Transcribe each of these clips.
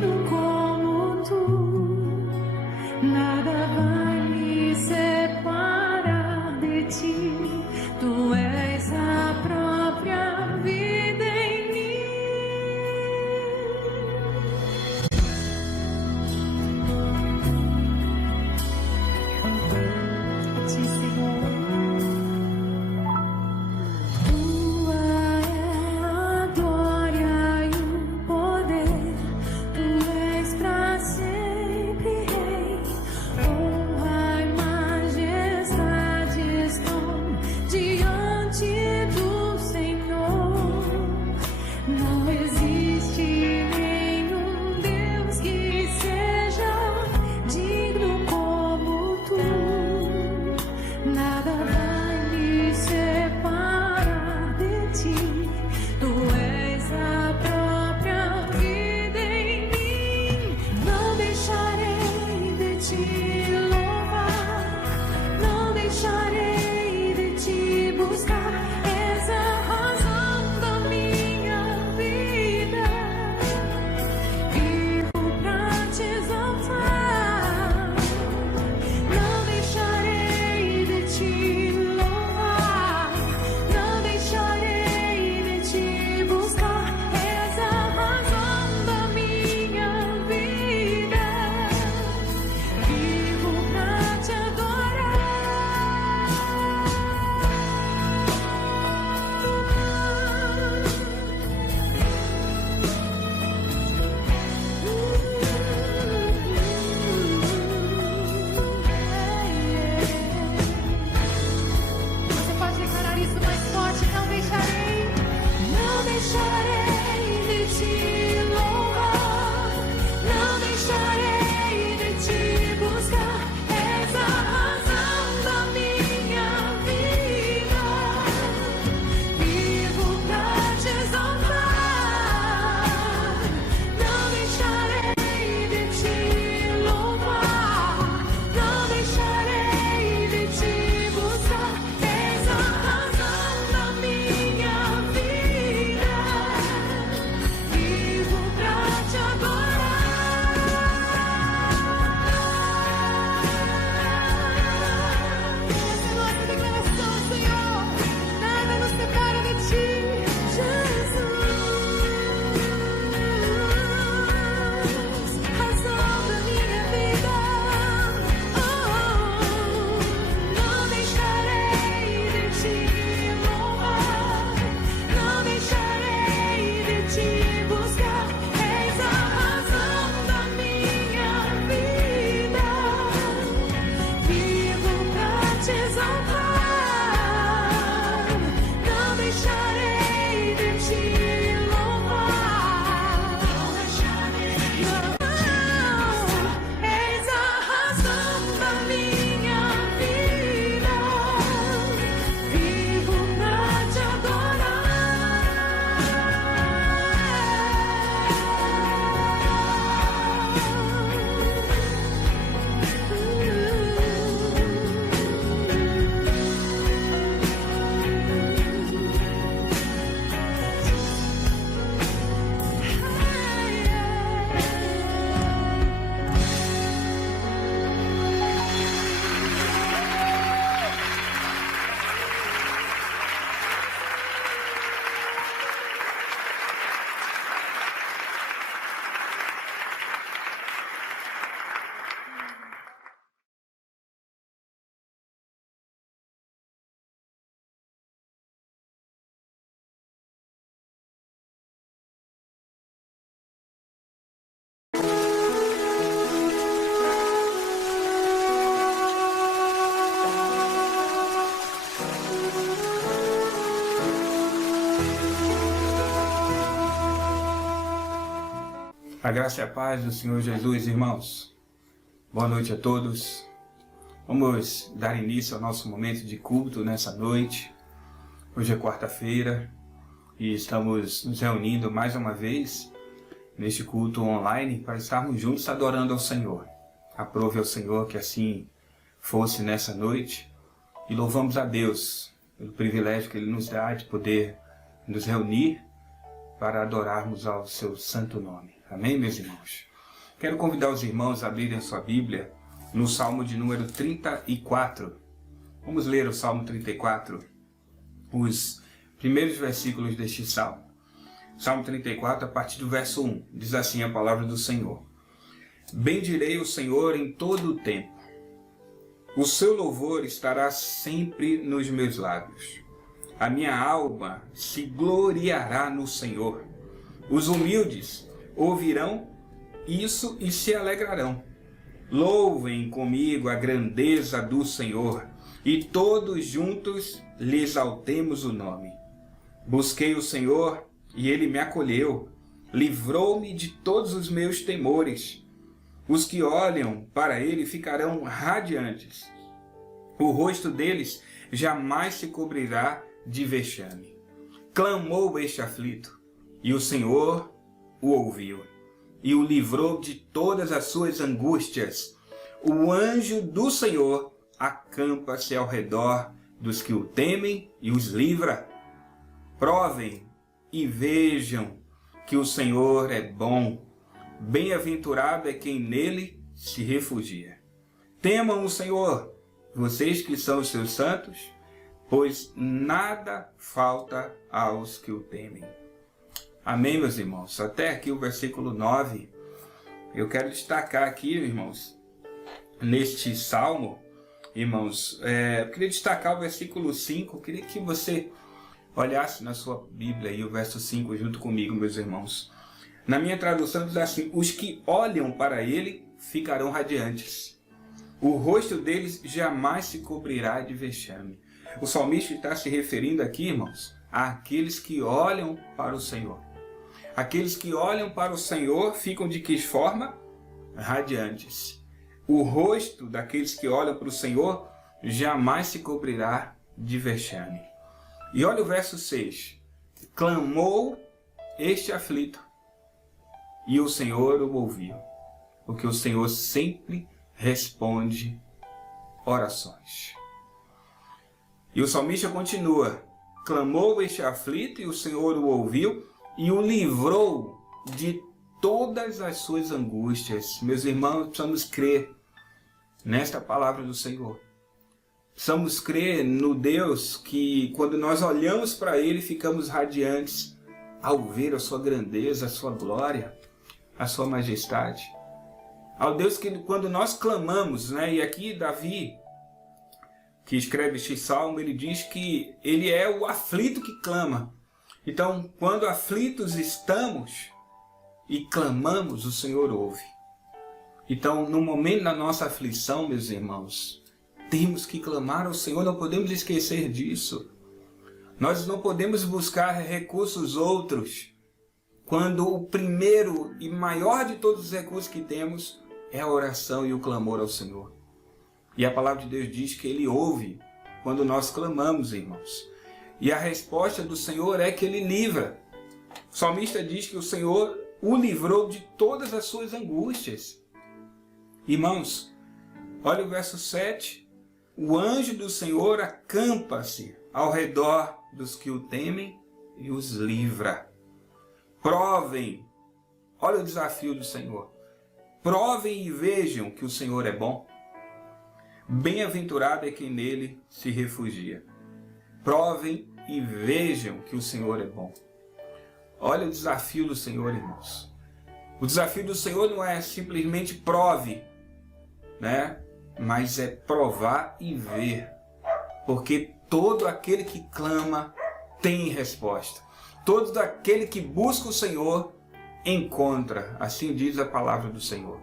digno como tu, nada vai me separar de ti. Tu és a própria vida em mim. Te Senhor. A graça e a paz do Senhor Jesus, irmãos. Boa noite a todos. Vamos dar início ao nosso momento de culto nessa noite. Hoje é quarta-feira e estamos nos reunindo mais uma vez neste culto online para estarmos juntos adorando ao Senhor. Aprove ao Senhor que assim fosse nessa noite e louvamos a Deus pelo privilégio que Ele nos dá de poder nos reunir para adorarmos ao seu santo nome. Amém, meus irmãos? Quero convidar os irmãos a abrirem a sua Bíblia no Salmo de número 34. Vamos ler o Salmo 34, os primeiros versículos deste Salmo. Salmo 34, a partir do verso 1, diz assim a palavra do Senhor. Bendirei o Senhor em todo o tempo. O seu louvor estará sempre nos meus lábios. A minha alma se gloriará no Senhor. Os humildes ouvirão isso e se alegrarão. Louvem comigo a grandeza do Senhor, e todos juntos lhe exaltemos o nome. Busquei o Senhor, e ele me acolheu, livrou-me de todos os meus temores. Os que olham para ele ficarão radiantes. O rosto deles jamais se cobrirá de vexame. Clamou este aflito, e o Senhor o ouviu, e o livrou de todas as suas angústias. O anjo do Senhor acampa-se ao redor dos que o temem e os livra. Provem e vejam que o Senhor é bom. Bem-aventurado é quem nele se refugia. Temam o Senhor, vocês que são os seus santos, pois nada falta aos que o temem. Amém, meus irmãos? Até aqui o versículo 9. Eu quero destacar aqui, irmãos, neste salmo, irmãos, eu queria destacar o versículo 5. Eu queria que você olhasse na sua Bíblia aí o verso 5 junto comigo, meus irmãos. Na minha tradução diz assim: os que olham para ele ficarão radiantes. O rosto deles jamais se cobrirá de vexame. O salmista está se referindo aqui, irmãos, àqueles que olham para o Senhor. Aqueles que olham para o Senhor ficam de que forma? Radiantes. O rosto daqueles que olham para o Senhor jamais se cobrirá de vexame. E olha o verso 6. Clamou este aflito, e o Senhor o ouviu. Porque o Senhor sempre responde orações. E o salmista continua. Clamou este aflito, e o Senhor o ouviu, e o livrou de todas as suas angústias. Meus irmãos, precisamos crer nesta palavra do Senhor. Precisamos crer no Deus que, quando nós olhamos para Ele, ficamos radiantes ao ver a sua grandeza, a sua glória, a sua majestade. Ao Deus que, quando nós clamamos, e aqui Davi, que escreve este salmo, ele diz que ele é o aflito que clama. Então, quando aflitos estamos e clamamos, o Senhor ouve. Então, no momento da nossa aflição, meus irmãos, temos que clamar ao Senhor, não podemos esquecer disso. Nós não podemos buscar recursos outros, quando o primeiro e maior de todos os recursos que temos é a oração e o clamor ao Senhor. E a palavra de Deus diz que Ele ouve quando nós clamamos, irmãos. E a resposta do Senhor é que Ele livra. O salmista diz que o Senhor o livrou de todas as suas angústias. Irmãos, olha o verso 7. O anjo do Senhor acampa-se ao redor dos que o temem e os livra. Provem, olha o desafio do Senhor. Provem e vejam que o Senhor é bom. Bem-aventurado é quem nele se refugia. Provem e vejam que o Senhor é bom. Olha o desafio do Senhor, irmãos. O desafio do Senhor não é simplesmente prove, mas é provar e ver. Porque todo aquele que clama tem resposta. Todo aquele que busca o Senhor encontra. Assim diz a palavra do Senhor.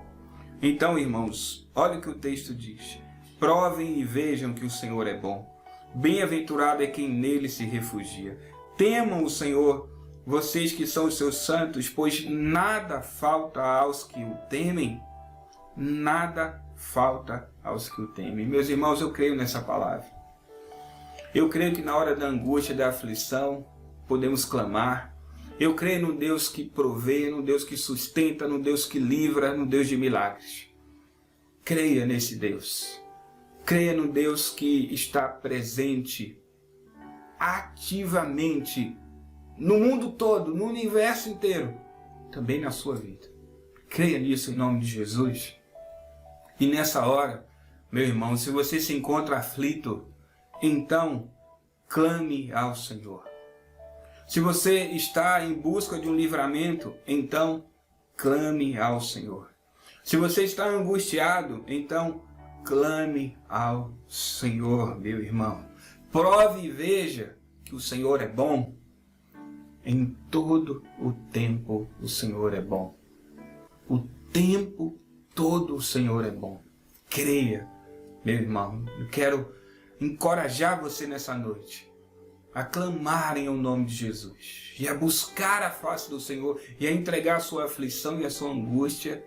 Então, irmãos, olha o que o texto diz. Provem e vejam que o Senhor é bom. Bem-aventurado é quem nele se refugia. Temam o Senhor, vocês que são os seus santos, pois nada falta aos que o temem. Nada falta aos que o temem. Meus irmãos, eu creio nessa palavra. Eu creio que na hora da angústia, da aflição, podemos clamar. Eu creio no Deus que provê, no Deus que sustenta, no Deus que livra, no Deus de milagres. Creia nesse Deus. Creia no Deus que está presente ativamente no mundo todo, no universo inteiro, também na sua vida. Creia nisso em nome de Jesus. E nessa hora, meu irmão, se você se encontra aflito, então clame ao Senhor. Se você está em busca de um livramento, então clame ao Senhor. Se você está angustiado, então clame ao Senhor, meu irmão. Prove e veja que o Senhor é bom. Em todo o tempo o Senhor é bom. O tempo todo o Senhor é bom. Creia, meu irmão. Eu quero encorajar você nessa noite a clamar em o nome de Jesus e a buscar a face do Senhor e a entregar a sua aflição e a sua angústia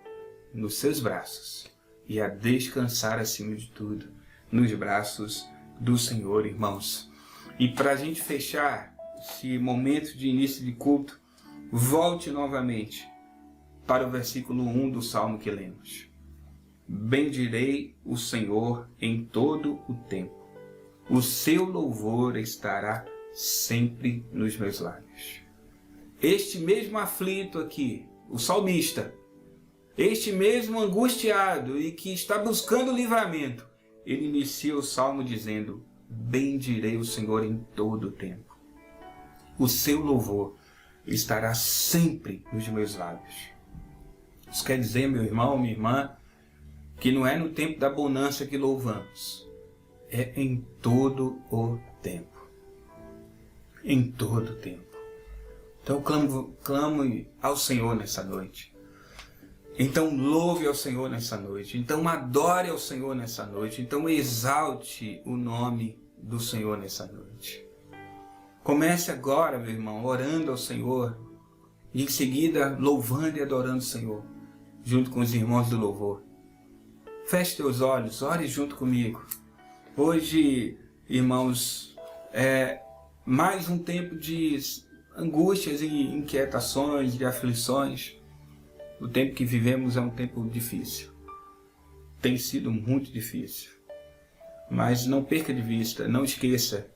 nos seus braços e a descansar acima de tudo nos braços do Senhor, irmãos. E para a gente fechar esse momento de início de culto, volte novamente para o versículo 1 do Salmo que lemos. Bendirei o Senhor em todo o tempo. O seu louvor estará sempre nos meus lábios. Este mesmo aflito aqui, o salmista, este mesmo angustiado e que está buscando livramento, ele inicia o salmo dizendo: bendirei o Senhor em todo o tempo. O seu louvor estará sempre nos meus lábios. Isso quer dizer, meu irmão, minha irmã, que não é no tempo da bonança que louvamos, é em todo o tempo. Em todo o tempo. Então clamo ao Senhor nessa noite. Então louve ao Senhor nessa noite. Então adore ao Senhor nessa noite. Então exalte o nome do Senhor nessa noite. Comece agora, meu irmão, orando ao Senhor. E em seguida louvando e adorando o Senhor, junto com os irmãos do louvor. Feche teus olhos, ore junto comigo. Hoje, irmãos, é mais um tempo de angústias e inquietações, de aflições. O tempo que vivemos é um tempo difícil. Tem sido muito difícil. Mas não perca de vista, não esqueça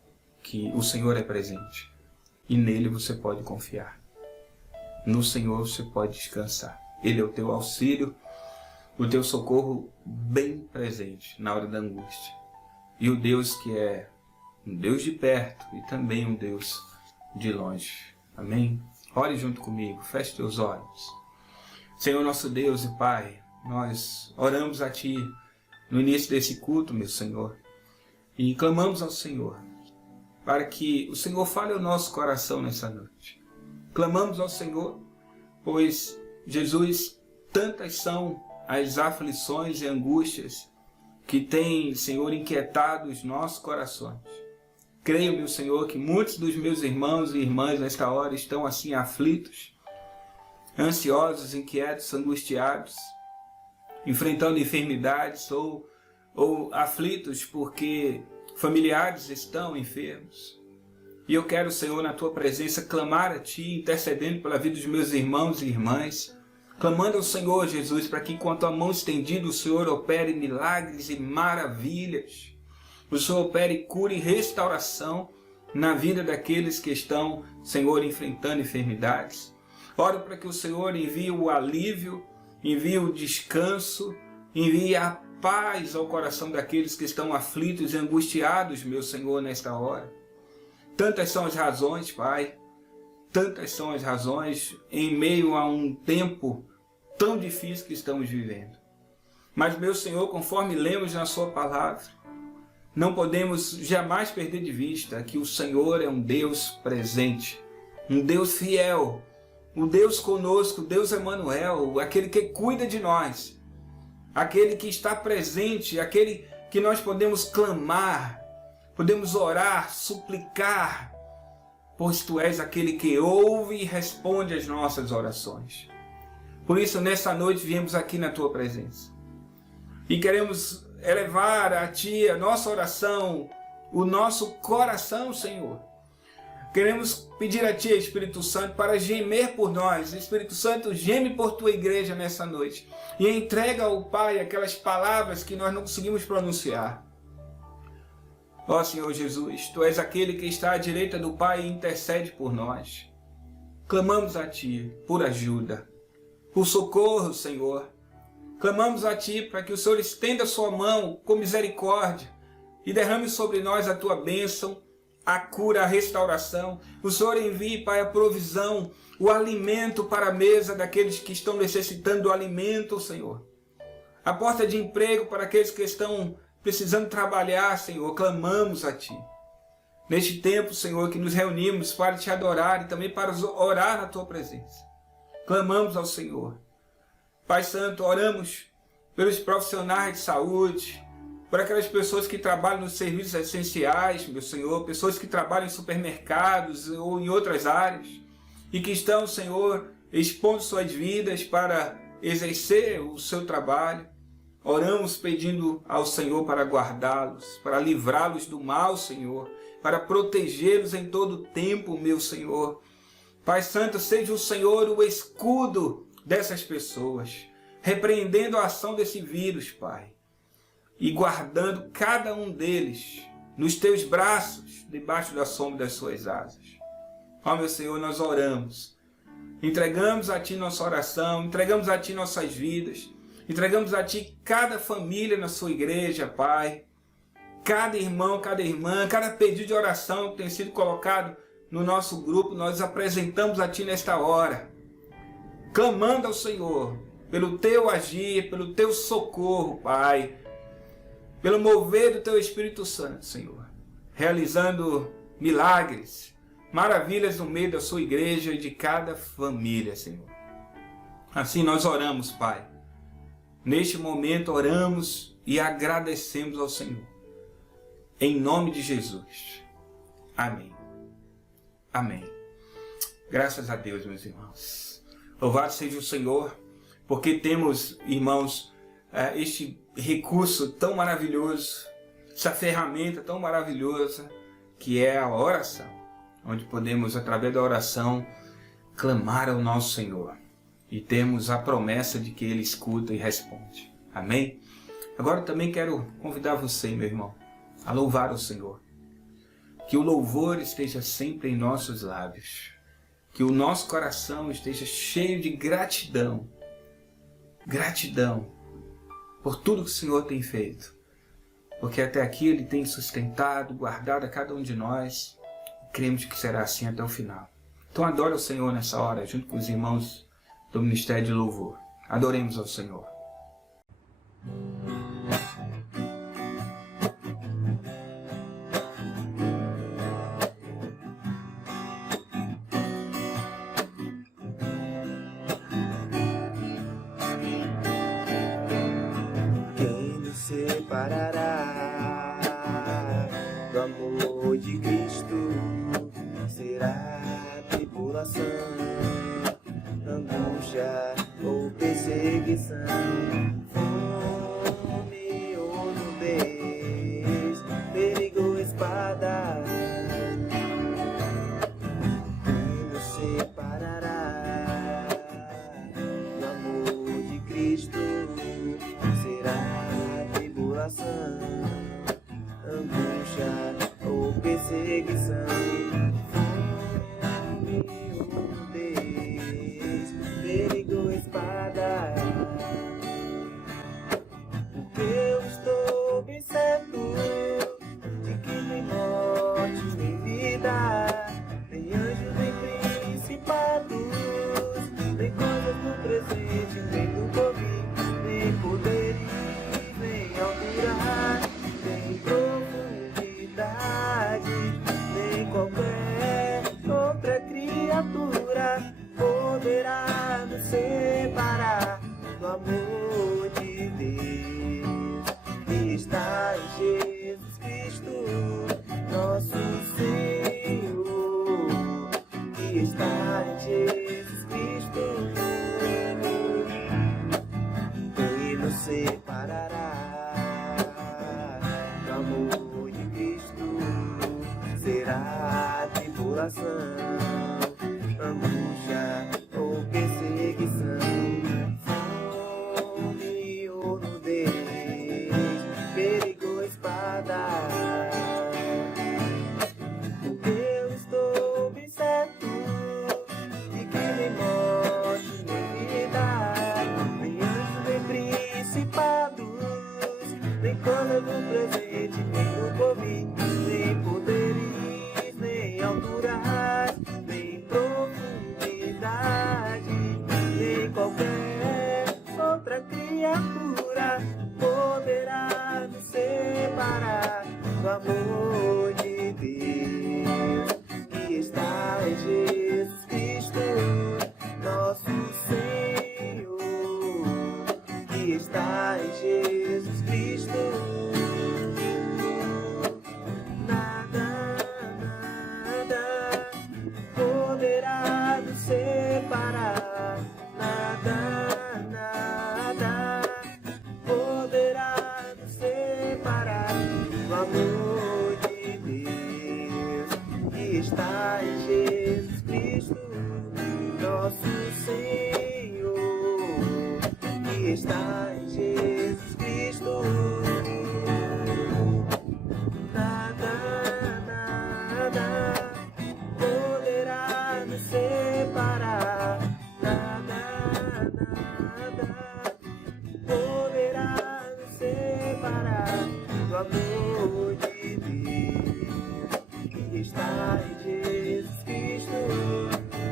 que o Senhor é presente. E nele você pode confiar. No Senhor você pode descansar. Ele é o teu auxílio, o teu socorro bem presente na hora da angústia. E o Deus que é um Deus de perto e também um Deus de longe. Amém? Ore junto comigo, feche teus olhos. Senhor nosso Deus e Pai, nós oramos a Ti no início desse culto, meu Senhor, e clamamos ao Senhor para que o Senhor fale ao nosso coração nessa noite. Clamamos ao Senhor, pois, Jesus, tantas são as aflições e angústias que têm, Senhor, inquietado os nossos corações. Creio, meu Senhor, que muitos dos meus irmãos e irmãs nesta hora estão assim aflitos, ansiosos, inquietos, angustiados, enfrentando enfermidades ou aflitos porque familiares estão enfermos. E eu quero, Senhor, na Tua presença, clamar a Ti, intercedendo pela vida dos meus irmãos e irmãs, clamando ao Senhor Jesus para que, enquanto a mão estendida, o Senhor opere milagres e maravilhas. O Senhor opere cura e restauração na vida daqueles que estão, Senhor, enfrentando enfermidades. Oro para que o Senhor envie o alívio, envie o descanso, envie a paz ao coração daqueles que estão aflitos e angustiados, meu Senhor, nesta hora. Tantas são as razões, Pai, tantas são as razões em meio a um tempo tão difícil que estamos vivendo. Mas, meu Senhor, conforme lemos na Sua palavra, não podemos jamais perder de vista que o Senhor é um Deus presente, um Deus fiel, um Deus conosco, Deus Emanuel, aquele que cuida de nós, aquele que está presente, aquele que nós podemos clamar, podemos orar, suplicar, pois Tu és aquele que ouve e responde às nossas orações. Por isso, nessa noite, viemos aqui na Tua presença e queremos elevar a Ti a nossa oração, o nosso coração, Senhor. Queremos pedir a Ti, Espírito Santo, para gemer por nós. Espírito Santo, geme por Tua igreja nessa noite e entrega ao Pai aquelas palavras que nós não conseguimos pronunciar. Ó Senhor Jesus, Tu és aquele que está à direita do Pai e intercede por nós. Clamamos a Ti por ajuda, por socorro, Senhor. Clamamos a Ti para que o Senhor estenda a sua mão com misericórdia e derrame sobre nós a Tua bênção, a cura, a restauração. O Senhor envie, Pai, a provisão, o alimento para a mesa daqueles que estão necessitando do alimento, Senhor. A porta de emprego para aqueles que estão precisando trabalhar, Senhor. Clamamos a Ti. Neste tempo, Senhor, que nos reunimos para Te adorar e também para orar na Tua presença. Clamamos ao Senhor. Pai Santo, oramos pelos profissionais de saúde, por aquelas pessoas que trabalham nos serviços essenciais, meu Senhor, pessoas que trabalham em supermercados ou em outras áreas e que estão, Senhor, expondo suas vidas para exercer o seu trabalho. Oramos pedindo ao Senhor para guardá-los, para livrá-los do mal, Senhor, para protegê-los em todo o tempo, meu Senhor. Pai Santo, seja o Senhor o escudo dessas pessoas, repreendendo a ação desse vírus, Pai, e guardando cada um deles nos Teus braços, debaixo da sombra das Suas asas. Ó, meu Senhor, nós oramos, entregamos a Ti nossa oração, entregamos a Ti nossas vidas, entregamos a Ti cada família na sua igreja, Pai, cada irmão, cada irmã, cada pedido de oração que tem sido colocado no nosso grupo, nós apresentamos a Ti nesta hora, clamando ao Senhor pelo Teu agir, pelo Teu socorro, Pai, pelo mover do Teu Espírito Santo, Senhor, realizando milagres, maravilhas no meio da Sua igreja e de cada família, Senhor. Assim nós oramos, Pai. Neste momento oramos e agradecemos ao Senhor. Em nome de Jesus. Amém. Amém. Graças a Deus, meus irmãos. Louvado seja o Senhor, porque temos, irmãos, este recurso tão maravilhoso, essa ferramenta tão maravilhosa, que é a oração, onde podemos, através da oração, clamar ao nosso Senhor. E temos a promessa de que Ele escuta e responde. Amém? Agora também quero convidar você, meu irmão, a louvar o Senhor. Que o louvor esteja sempre em nossos lábios. Que o nosso coração esteja cheio de gratidão. Gratidão por tudo que o Senhor tem feito. Porque até aqui Ele tem sustentado, guardado a cada um de nós. E cremos que será assim até o final. Então adore o Senhor nessa hora, junto com os irmãos do Ministério de Louvor. Adoremos ao Senhor. Quem nos separará do amor de Cristo? Será tribulação, angústia ou perseguição, fome ou nudez, perigo ou espada. Quem nos separará do amor de Cristo? Será tribulação, angústia ou perseguição, perigo, espada. Porque eu estou bem certo de que nem morte nem vida, nem anjos nem principados, nem coisas do presente nem do porvir, nem poderes, nem altura, nem profundidade, nem qualquer outra criatura poderá nos separar do amor de Deus que está em Jesus Cristo, nosso Senhor, que está em Jesus Cristo. Quem nos separará do amor de Cristo? Será tribulação, angústia ou perseguição, fome ou nudez, perigo ou espada. Porque eu estou bem certo de que nem morte nem vida, criatura poderá nos separar do amor de Deus que está em Jesus Cristo, nosso Senhor, que está em Jesus Cristo. Nada, nada poderá nos separar. Nada, nada poderá nos separar do amor de Deus que está em Jesus Cristo, nosso Senhor, que está em Jesus Cristo. Nada, nada poderá nos separar. Nada, nada poderá nos separar do amor de Deus que está em Jesus Cristo,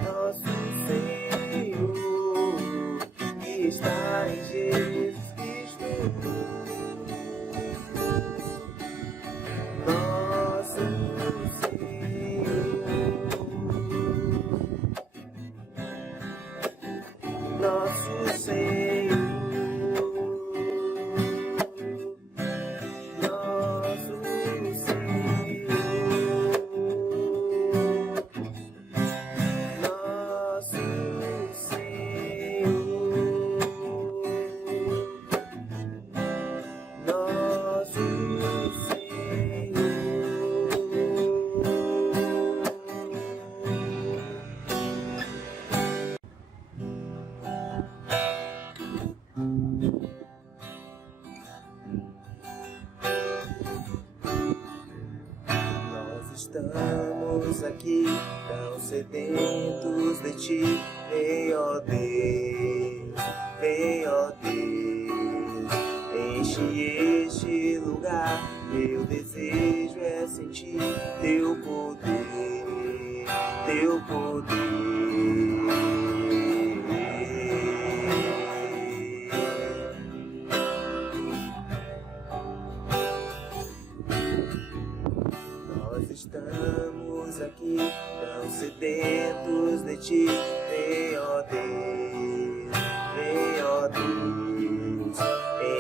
nosso Senhor, que está em Jesus Cristo, nosso Senhor, nosso Senhor, nosso Senhor, nosso Senhor, nosso Senhor. Nós estamos aqui tão sedentos de ti. Vem, ó Deus, vem, ó Deus, enche este lugar. Meu desejo é sentir teu poder, teu poder. Nós estamos aqui tão sedentos de ti. Vem, ó Deus, vem, ó Deus,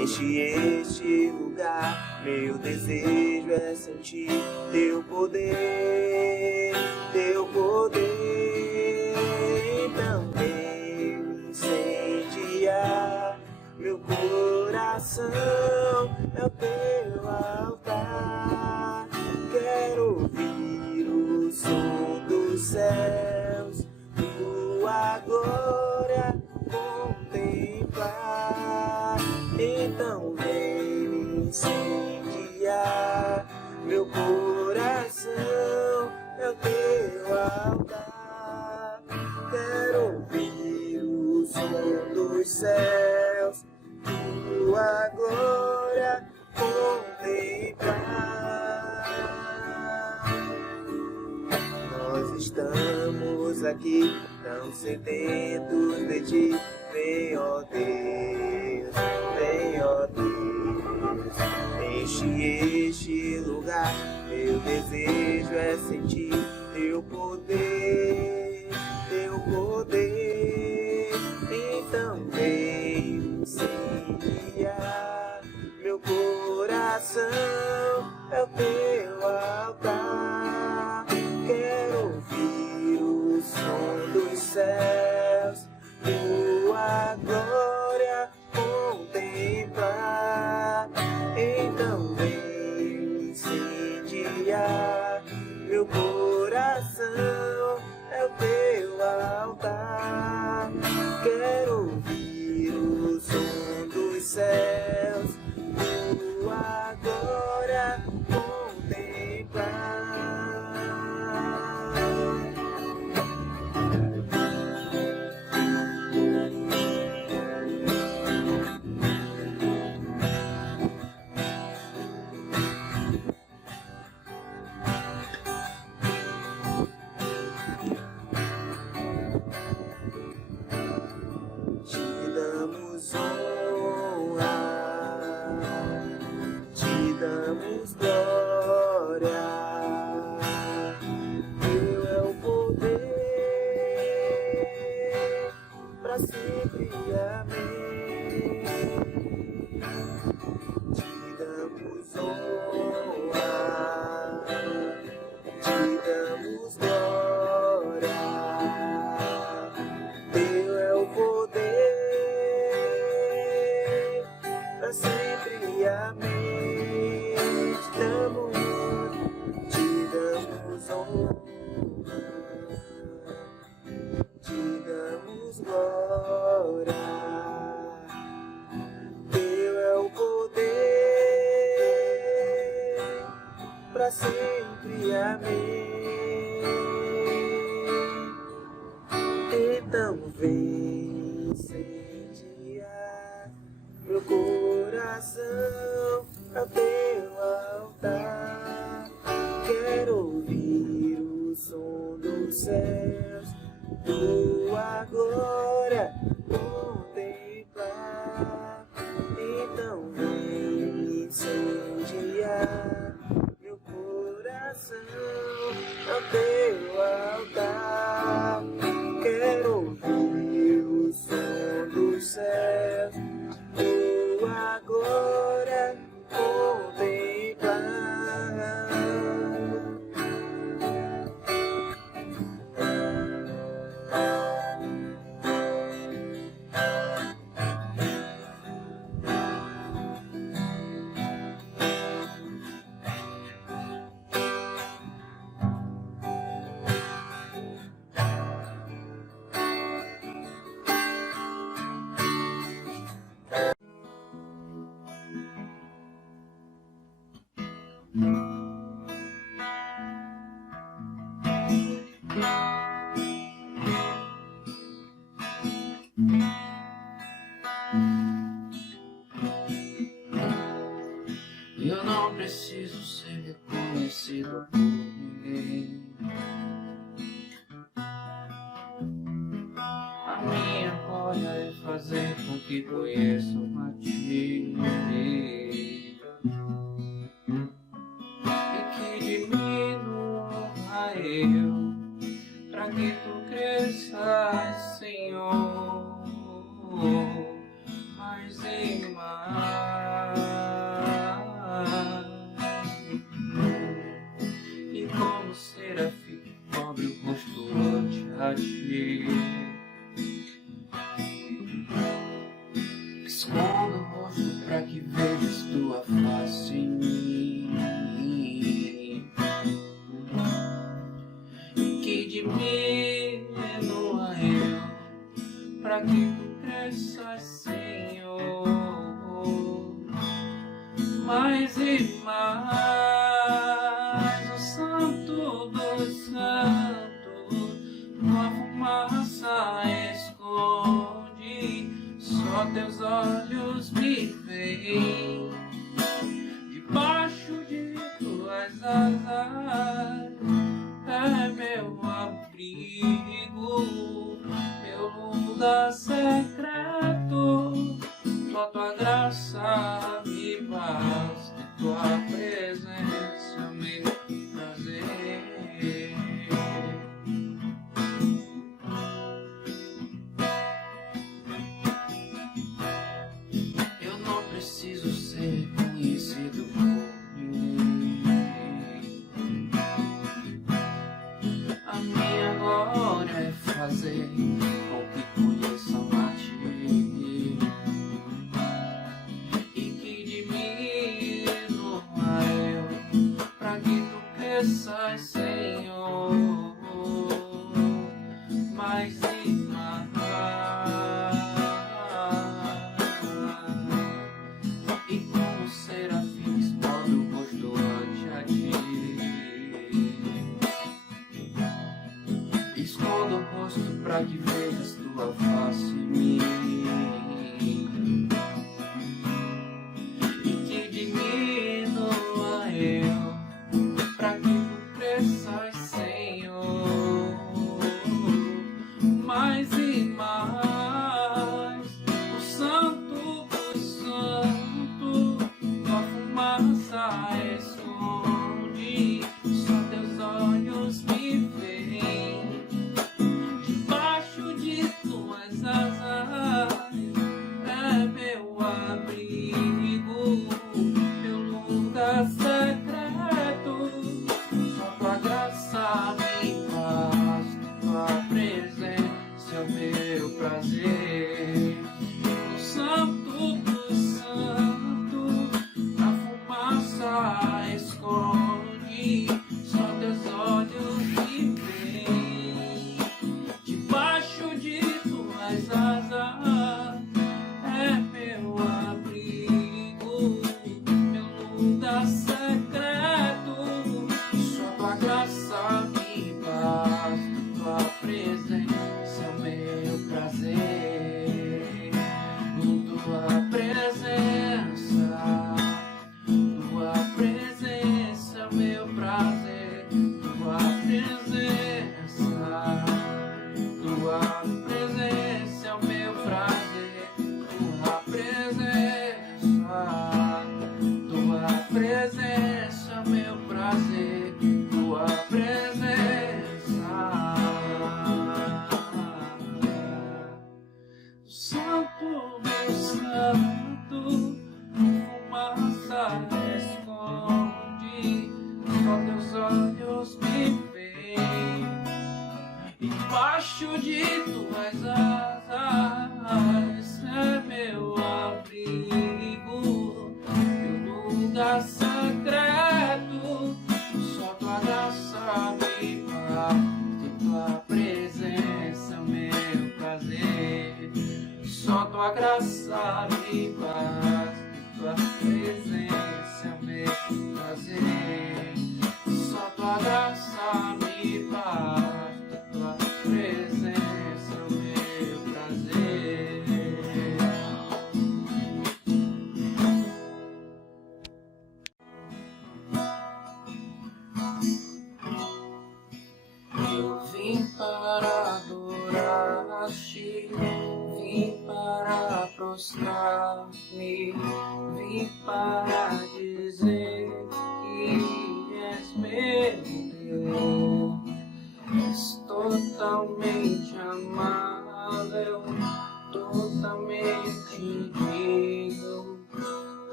enche este lugar. Meu desejo é sentir teu poder, teu poder. Então vem incendiar meu coração, é o teu altar. Quero ouvir o som dos céus, tua glória contemplar. Então vem me incendiar meu coração, é o teu altar. Quero ouvir o som dos céus, tua glória contemplar. Nós estamos aqui tão sedentos de ti. Vem, ó Deus, vem, ó Deus, enche este lugar. Meu desejo é sentir teu poder, teu poder. Então vem incendiar meu coração, é o teu altar. Quero ouvir o som dos céus, tua glória contemplar. Então vem incendiar meu coração, é o teu altar. Quero ouvir o som dos céus, tua glória contemplar. Te damos honra, pra sempre. Amém. Te damos honra, te damos glória. Teu é o poder pra sempre. Amém. Então vem incendiar meu coração ao teu altar. Quero ouvir o som dos céus, tua glória contemplar. Então vem incendiar meu coração ao teu altar. Quero ouvir o som dos céus, tua glória contemplar. Eu não preciso ser reconhecido por ninguém. A minha glória é fazer com que conheçam a ti e que diminua eu, pra que tu cresças, Senhor, mais e mais. E como serafim cobre o rosto ante a ti, esconda o rosto pra que vejas tua face em mim, e que diminua eu, pra que tu cresças, Senhor, mais e mais. O Santo dos Santos, tua fumaça esconde, só teus olhos me veem. Debaixo de tuas asas é meu abrigo, meu lugar secreto. Só tua graça me basta, tua presença me prazer. Eu não preciso ser conhecido por ninguém. A minha glória é fazer com que conheçam a ti e que diminua eu, pra que tu cresças, Senhor, mais e mais. E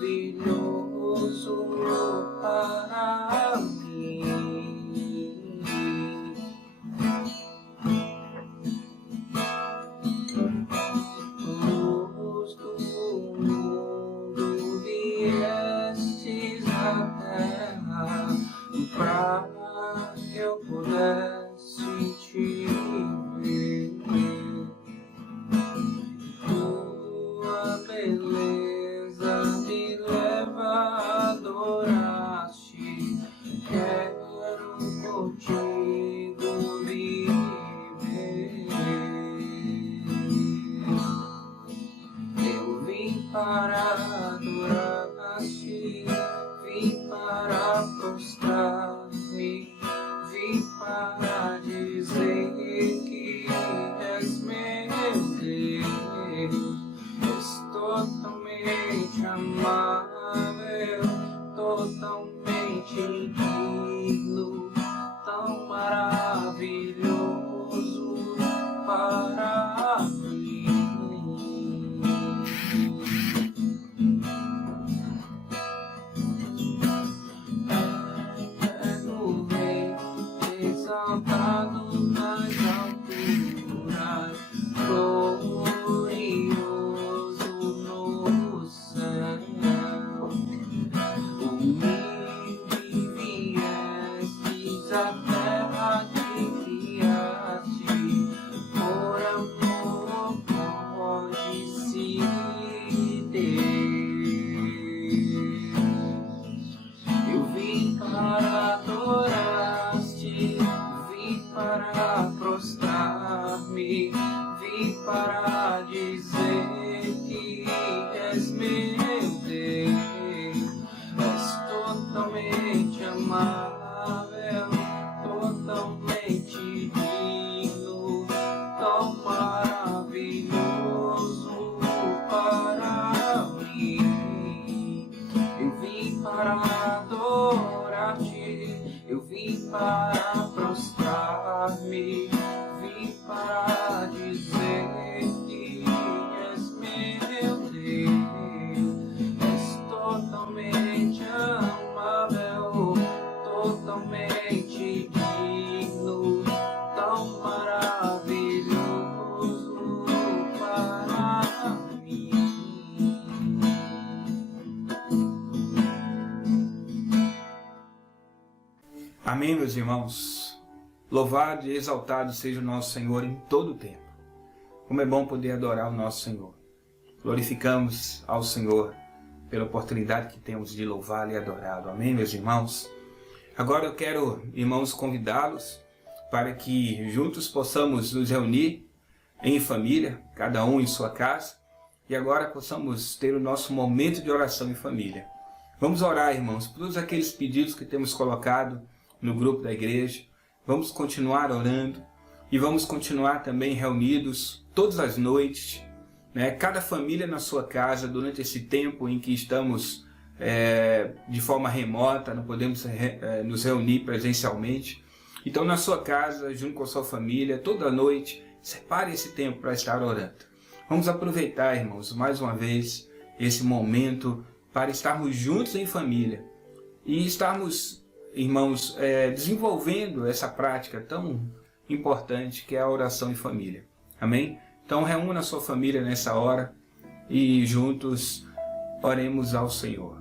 maravilhoso para mim. Luz do mundo viestes à terra pra eu pudesse te ver. Tua beleza me leva a adorar-te. Quero contigo viver. Eu vim para adorar-te, vim para prostrar-me, vim para dizer que és meu Deus. És totalmente amável, totalmente digno, tão maravilhoso para mim. Eterno Rei, exaltado nas alturas, glorioso no céu. Humilde viestes à terra que criaste, por amor pode-se ter. Eu vim para adorar-te, vim para prostrar-me, vim para dizer que és meu Deus. És totalmente amável, totalmente digno, tão maravilhoso para mim. Eu vim para adorar-te, eu vim para prostrar-me, vim para dizer que és meu Deus. És totalmente amável, totalmente digno, tão maravilhoso para mim. Amém, meus irmãos. Louvado e exaltado seja o nosso Senhor em todo o tempo. Como é bom poder adorar o nosso Senhor. Glorificamos ao Senhor pela oportunidade que temos de louvá-lo e adorá-lo. Amém, meus irmãos? Agora eu quero, irmãos, convidá-los para que juntos possamos nos reunir em família, cada um em sua casa, e agora possamos ter o nosso momento de oração em família. Vamos orar, irmãos, por todos aqueles pedidos que temos colocado no grupo da igreja. Vamos continuar orando e vamos continuar também reunidos todas as noites, né? Cada família na sua casa, durante esse tempo em que estamos de forma remota, não podemos nos reunir presencialmente. Então, na sua casa, junto com a sua família, toda noite, separe esse tempo para estar orando. Vamos aproveitar, irmãos, mais uma vez, esse momento para estarmos juntos em família e estarmos, irmãos, desenvolvendo essa prática tão importante que é a oração em família. Amém? Então, reúna a sua família nessa hora e juntos oremos ao Senhor.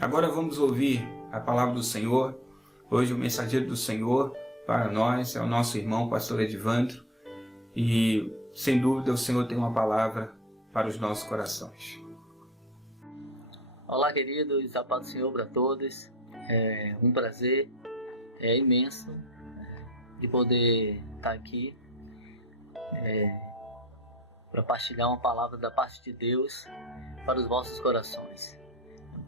Agora vamos ouvir a palavra do Senhor. Hoje o mensageiro do Senhor para nós é o nosso irmão pastor Edivandro. E sem dúvida o Senhor tem uma palavra para os nossos corações. Olá, queridos, a paz do Senhor para todos. É um prazer imenso de poder estar aqui para partilhar uma palavra da parte de Deus para os vossos corações.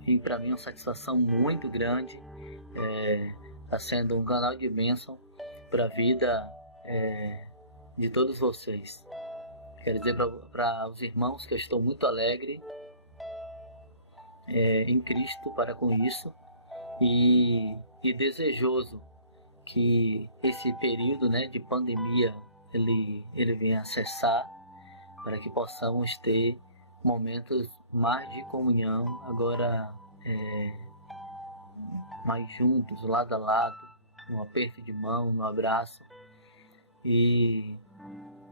E para mim é uma satisfação muito grande. Está sendo um canal de bênção para a vida de todos vocês. Quero dizer para os irmãos que eu estou muito alegre em Cristo para com isso e desejoso que esse período, de pandemia ele venha cessar, para que possamos ter momentos mais de comunhão, agora mais juntos, lado a lado, no aperto de mão, no abraço, e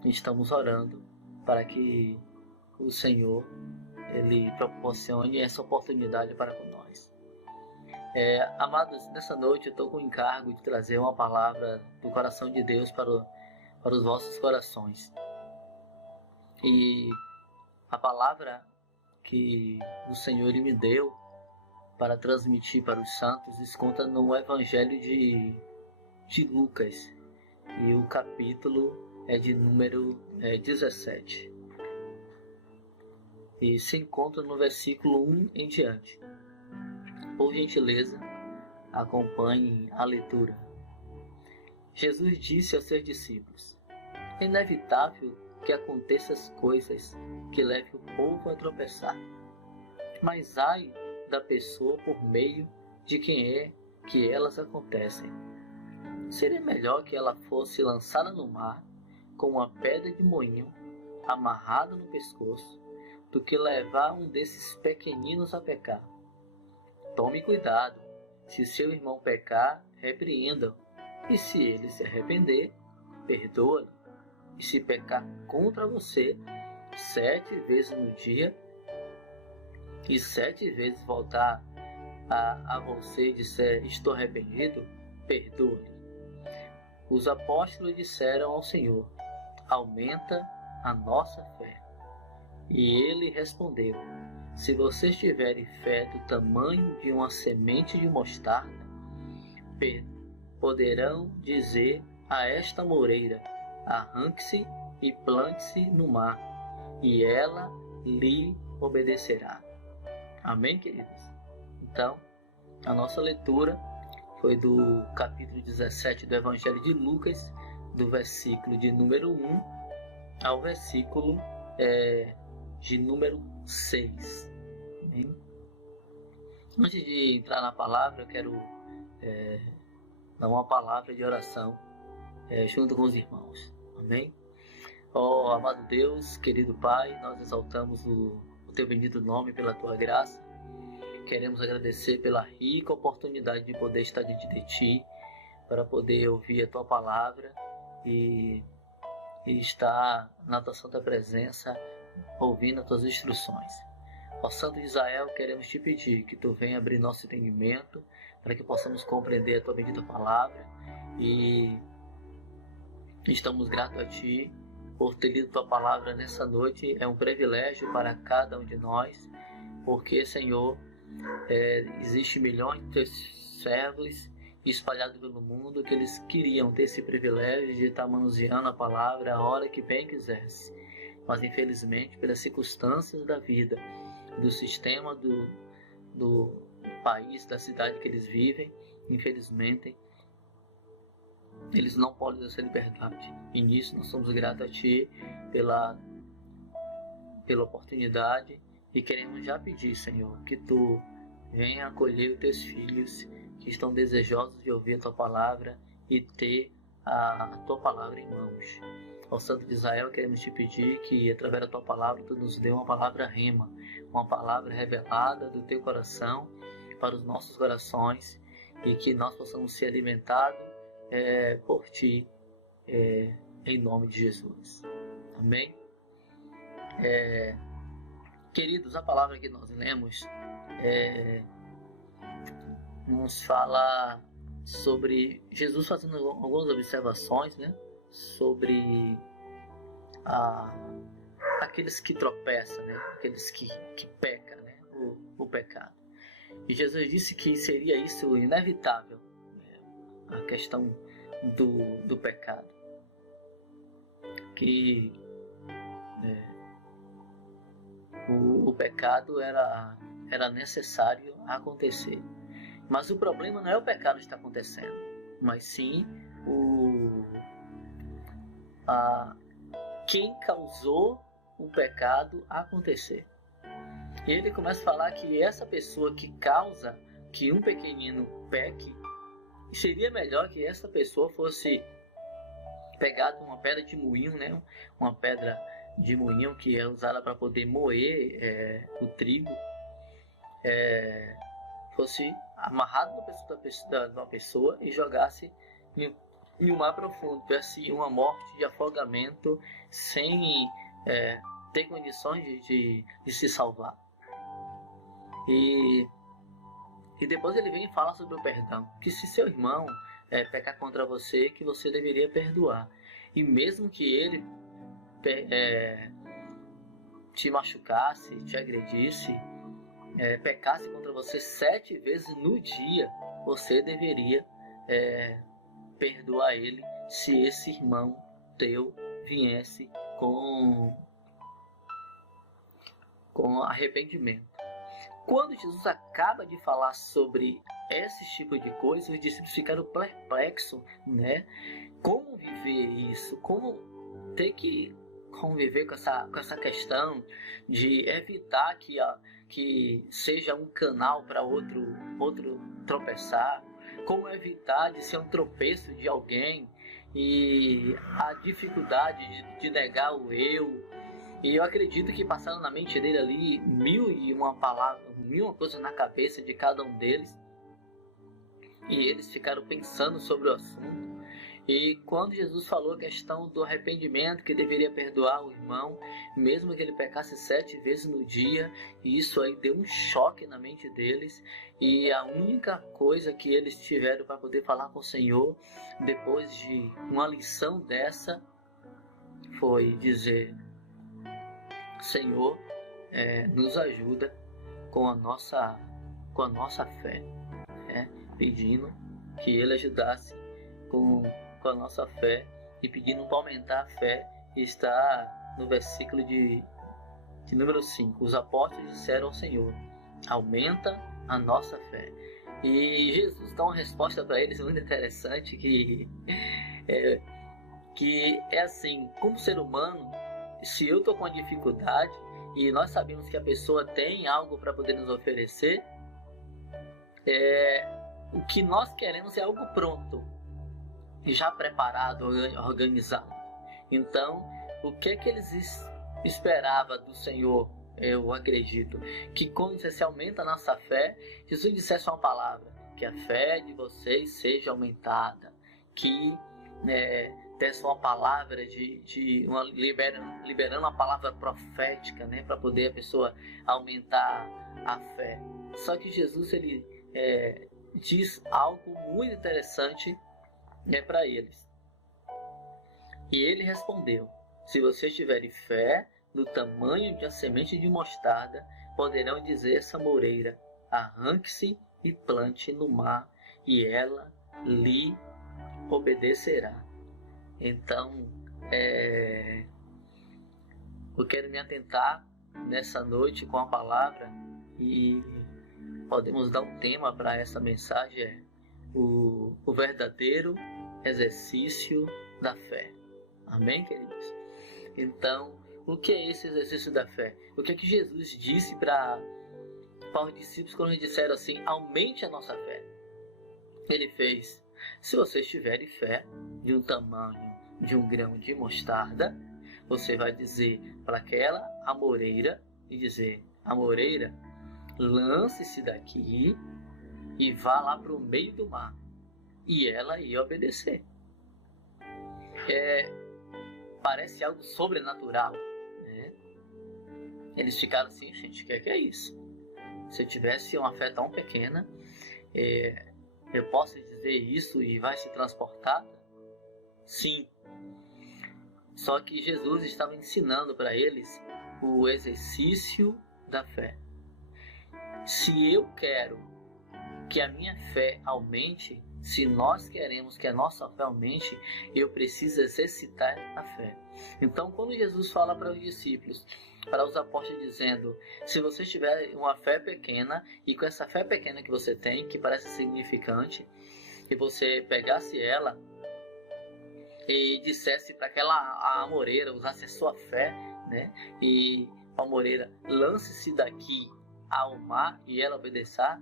estamos orando para que o Senhor ele proporcione essa oportunidade para com nós. Amados, nessa noite eu estou com o encargo de trazer uma palavra do coração de Deus para os vossos corações. E a palavra que o Senhor ele me deu para transmitir para os santos se conta no Evangelho de Lucas, e o capítulo é de número 17. E se encontra no versículo 1 em diante. Por gentileza, acompanhe a leitura. Jesus disse aos seus discípulos: é inevitável que aconteçam as coisas que levem o povo a tropeçar. Mas ai da pessoa por meio de quem é que elas acontecem. Seria melhor que ela fosse lançada no mar com uma pedra de moinho amarrada no pescoço, do que levar um desses pequeninos a pecar. Tome cuidado, se seu irmão pecar, repreenda-o, e se ele se arrepender, perdoa-lhe. E se pecar contra você 7 vezes no dia, e 7 vezes voltar a você e disser estou arrependido, perdoa-lhe. Os apóstolos disseram ao Senhor: aumenta a nossa fé. E ele respondeu: se vocês tiverem fé do tamanho de uma semente de mostarda, poderão dizer a esta moreira: arranque-se e plante-se no mar, e ela lhe obedecerá. Amém, queridos? Então, a nossa leitura foi do capítulo 17 do Evangelho de Lucas, do versículo de número 1 ao versículo de número 6. Amém? Antes de entrar na palavra, eu quero dar uma palavra de oração junto com os irmãos. Amém? Ó amado Deus, querido Pai, nós exaltamos o Teu bendito nome pela Tua graça. Queremos agradecer pela rica oportunidade de poder estar diante de Ti, para poder ouvir a Tua palavra e estar na Tua santa presença, ouvindo as Tuas instruções. Ó Santo de Israel, queremos Te pedir que Tu venha abrir nosso entendimento, para que possamos compreender a Tua bendita palavra, e estamos gratos a Ti por ter lido Tua palavra nessa noite. É um privilégio para cada um de nós, porque, Senhor, existe milhões de Teus servos espalhados pelo mundo que eles queriam ter esse privilégio de estar manuseando a palavra a hora que bem quisesse. Mas, infelizmente, pelas circunstâncias da vida, do sistema do país, da cidade que eles vivem, infelizmente, eles não podem ter essa liberdade. E nisso nós somos gratos a Ti pela oportunidade, e queremos já pedir, Senhor, que Tu venha acolher os Teus filhos que estão desejosos de ouvir a Tua palavra e ter a Tua palavra em mãos. Ó Santo de Israel, queremos Te pedir que através da Tua palavra Tu nos dê uma palavra rema, uma palavra revelada do Teu coração para os nossos corações, e que nós possamos ser alimentados por Ti, em nome de Jesus. Amém? Queridos, a palavra que nós lemos nos fala sobre Jesus fazendo algumas observações, né, sobre aqueles que tropeçam, né, aqueles que pecam, né, o pecado. E Jesus disse que seria isso inevitável, né, a questão do pecado, que o pecado era necessário acontecer. Mas o problema não é o pecado que está acontecendo, mas sim quem causou o pecado acontecer. E ele começa a falar que essa pessoa que causa que um pequenino peque, seria melhor que essa pessoa fosse pegada uma pedra de moinho, né? Uma pedra de moinho que é usada para poder moer o trigo, fosse amarrado no pescoço de uma pessoa e jogasse em um mar profundo, tivesse uma morte de afogamento sem ter condições de se salvar. E depois ele vem e fala sobre o perdão, que se seu irmão pecar contra você, que você deveria perdoar. E mesmo que ele te machucasse, te agredisse, pecasse contra você 7 vezes no dia, você deveria perdoar ele, se esse irmão teu viesse com arrependimento. Quando Jesus acaba de falar sobre esse tipo de coisa, os discípulos ficaram perplexos, né? Como viver isso? Como ter que conviver com essa questão de evitar que seja um canal para outro tropeçar? Como evitar de ser um tropeço de alguém? E a dificuldade de negar o eu. E eu acredito que passaram na mente dele ali 1001 palavras, 1001 coisas na cabeça de cada um deles. E eles ficaram pensando sobre o assunto. E quando Jesus falou a questão do arrependimento, que deveria perdoar o irmão, mesmo que ele pecasse 7 vezes no dia, isso aí deu um choque na mente deles. E a única coisa que eles tiveram para poder falar com o Senhor, depois de uma lição dessa, foi dizer: Senhor, nos ajuda com a nossa fé, pedindo que Ele ajudasse com a nossa fé e pedindo para aumentar a fé. Está no versículo de número 5. Os apóstolos disseram ao Senhor: aumenta a nossa fé. E Jesus dá uma resposta para eles muito interessante, que é assim: como ser humano, se eu estou com uma dificuldade e nós sabemos que a pessoa tem algo para poder nos oferecer, o que nós queremos é algo pronto, já preparado, organizado. Então, o que é que eles esperavam do Senhor? Eu acredito que quando se aumenta a nossa fé, Jesus dissesse uma palavra: que a fé de vocês seja aumentada, que desse uma palavra liberando uma palavra profética, né, para poder a pessoa aumentar a fé. Só que Jesus ele diz algo muito interessante para eles. E ele respondeu: se vocês tiverem fé do tamanho de uma semente de mostarda, poderão dizer essa moreira: arranque-se e plante no mar, e ela lhe obedecerá. Então, eu quero me atentar nessa noite com a palavra, e podemos dar um tema para essa mensagem: o verdadeiro exercício da fé. Amém, queridos? Então, o que é esse exercício da fé? O que é que Jesus disse para os discípulos quando eles disseram assim: aumente a nossa fé? Ele fez: se vocês tiverem fé de um tamanho de um grão de mostarda, você vai dizer para aquela amoreira, e dizer: amoreira, lance-se daqui e vá lá para o meio do mar, e ela ia obedecer. Parece algo sobrenatural, né? Eles ficaram assim: gente, o que é isso? Se eu tivesse uma fé tão pequena, eu posso dizer isso e vai ser transportada? Sim. Só que Jesus estava ensinando para eles o exercício da fé. Se eu quero que a minha fé aumente, se nós queremos que a nossa fé aumente, eu preciso exercitar a fé. Então, quando Jesus fala para os discípulos, para os apóstolos, dizendo: se você tiver uma fé pequena, e com essa fé pequena que você tem, que parece significante, e você pegasse ela e dissesse para aquela amoreira, usasse a sua fé, né? E a amoreira, lance-se daqui ao mar, e ela obedecerá.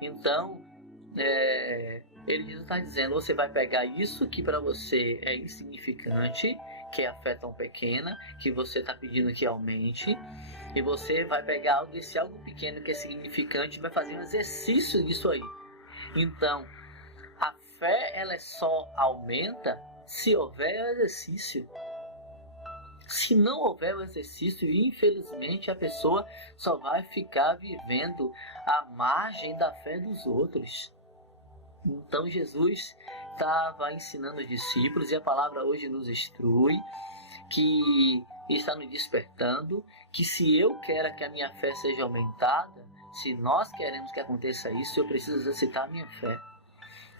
Então, ele está dizendo: você vai pegar isso que para você é insignificante, que é a fé tão pequena, que você está pedindo que aumente, e você vai pegar esse algo pequeno que é significante e vai fazer um exercício disso aí. Então, a fé ela só aumenta se houver exercício. Se não houver o exercício, infelizmente a pessoa só vai ficar vivendo à margem da fé dos outros. Então Jesus estava ensinando os discípulos, e a palavra hoje nos instrui, que está nos despertando, que se eu quero que a minha fé seja aumentada, se nós queremos que aconteça isso, eu preciso exercitar a minha fé.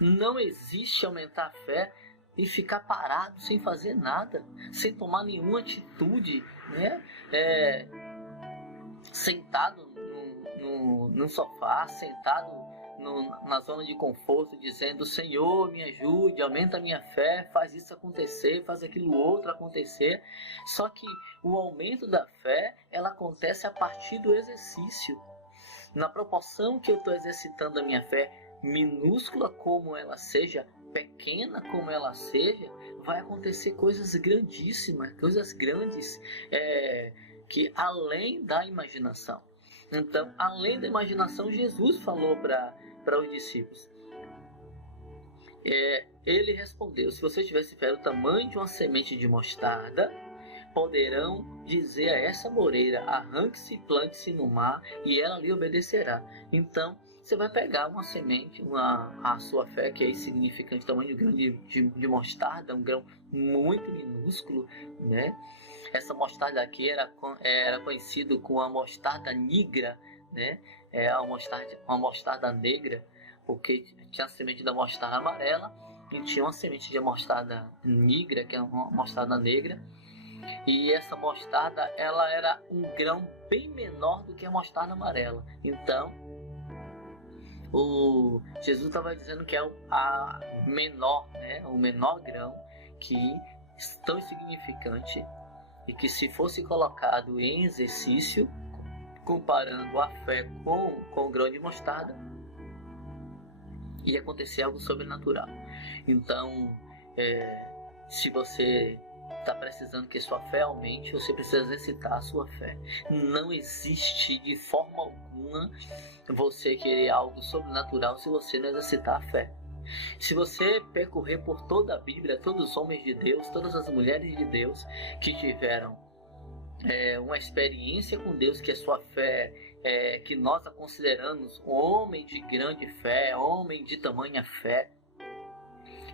Não existe aumentar a fé e ficar parado sem fazer nada, sem tomar nenhuma atitude, né? Sentado no sofá, sentado na zona de conforto, dizendo: Senhor, me ajude, aumenta a minha fé, faz isso acontecer, faz aquilo outro acontecer. Só que o aumento da fé, ela acontece a partir do exercício. Na proporção que eu estou exercitando a minha fé, minúscula como ela seja, pequena como ela seja, vai acontecer coisas grandíssimas, coisas grandes, que além da imaginação. Então, além da imaginação, Jesus falou para os discípulos. Ele respondeu: se vocês tivessem fé do tamanho de uma semente de mostarda, poderão dizer a essa moreira: arranque-se e plante-se no mar, e ela lhe obedecerá. Então, você vai pegar uma semente, a sua fé, que é insignificante, tamanho grande de mostarda, um grão muito minúsculo, né? Essa mostarda aqui era conhecido como a mostarda nigra, né? Uma mostarda negra, porque tinha a semente da mostarda amarela e tinha uma semente de mostarda nigra, que é uma mostarda negra. E essa mostarda, ela era um grão bem menor do que a mostarda amarela. Então, Jesus estava dizendo que é a menor, né? O menor grão, que é tão insignificante, e que se fosse colocado em exercício, comparando a fé com o grão de mostarda, ia acontecer algo sobrenatural. Então, se você está precisando que sua fé aumente, você precisa exercitar a sua fé. Não existe de forma alguma você querer algo sobrenatural se você não exercitar a fé. Se você percorrer por toda a Bíblia, todos os homens de Deus, todas as mulheres de Deus que tiveram uma experiência com Deus, que a sua fé, que nós a consideramos homem de grande fé, homem de tamanha fé,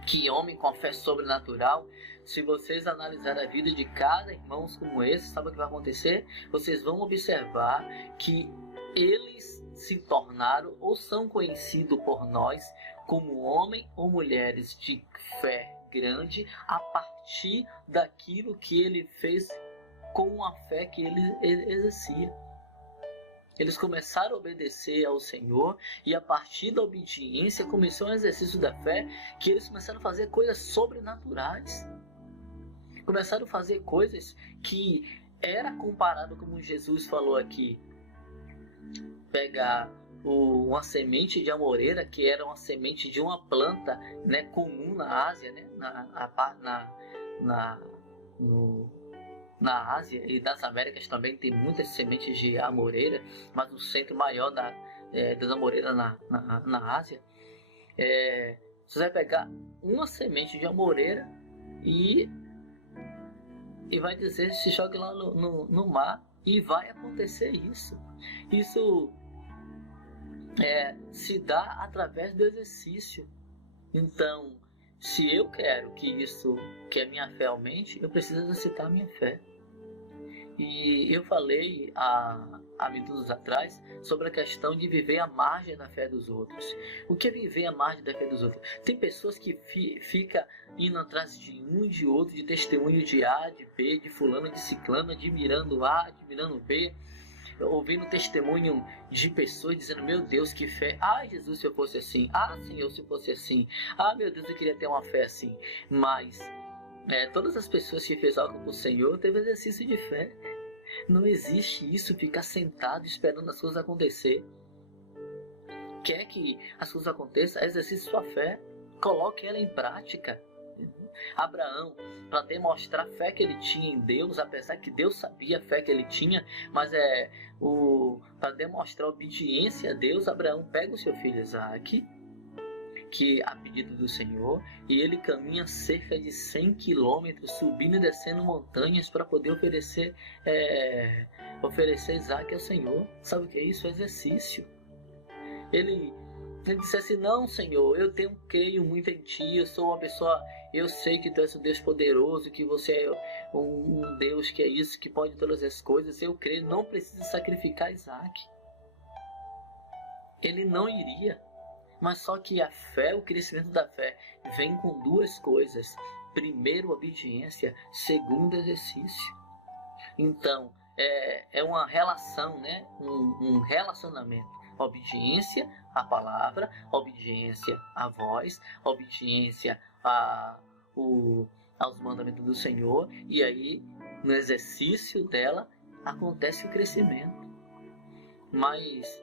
que homem com fé sobrenatural, se vocês analisarem a vida de cada irmão como esse, sabe o que vai acontecer? Vocês vão observar que eles se tornaram ou são conhecidos por nós como homem ou mulheres de fé grande a partir daquilo que ele fez com a fé que ele exercia. Eles começaram a obedecer ao Senhor, e a partir da obediência começou um exercício da fé, que eles começaram a fazer coisas sobrenaturais. Começaram a fazer coisas que era comparado, como Jesus falou aqui, pegar uma semente de amoreira, que era uma semente de uma planta, né, comum na Ásia, né, na Ásia e das Américas também tem muitas sementes de amoreira, mas o centro maior das amoreiras na Ásia, você vai pegar uma semente de amoreira e vai dizer: se jogue lá no mar, e vai acontecer isso. Isso se dá através do exercício. Então, se eu quero que a minha fé aumente, eu preciso exercitar a minha fé. E eu falei há minutos atrás sobre a questão de viver à margem da fé dos outros. O que é viver à margem da fé dos outros? Tem pessoas que ficam indo atrás de um, de outro, de testemunho de A, de B, de fulano, de ciclano, admirando A, admirando B, ouvindo testemunho de pessoas dizendo: meu Deus, que fé! Ah, Jesus, se eu fosse assim! Ah, Senhor, se eu fosse assim! Ah, meu Deus, eu queria ter uma fé assim! Mas todas as pessoas que fez algo com o Senhor teve exercício de fé. Não existe isso, ficar sentado esperando as coisas acontecer. Quer que as coisas aconteçam? Exercite sua fé, coloque ela em prática. Abraão, para demonstrar a fé que ele tinha em Deus, apesar que Deus sabia a fé que ele tinha, mas para demonstrar a obediência a Deus, Abraão pega o seu filho Isaque, que a pedido do Senhor, e ele caminha cerca de 100 quilômetros, subindo e descendo montanhas para poder oferecer Isaque ao Senhor. Sabe o que é isso? Exercício. Ele disse assim: não, Senhor, eu creio muito em Ti, eu sou uma pessoa, eu sei que Tu és um Deus poderoso, que Você é um Deus que é isso, que pode todas as coisas, eu creio, não preciso sacrificar Isaque. Ele não iria. Mas só que a fé, o crescimento da fé, vem com duas coisas. Primeiro, obediência. Segundo, exercício. Então, é uma relação, né? Um relacionamento. Obediência à palavra, obediência à voz, obediência aos mandamentos do Senhor. E aí, no exercício dela, acontece o crescimento. Mas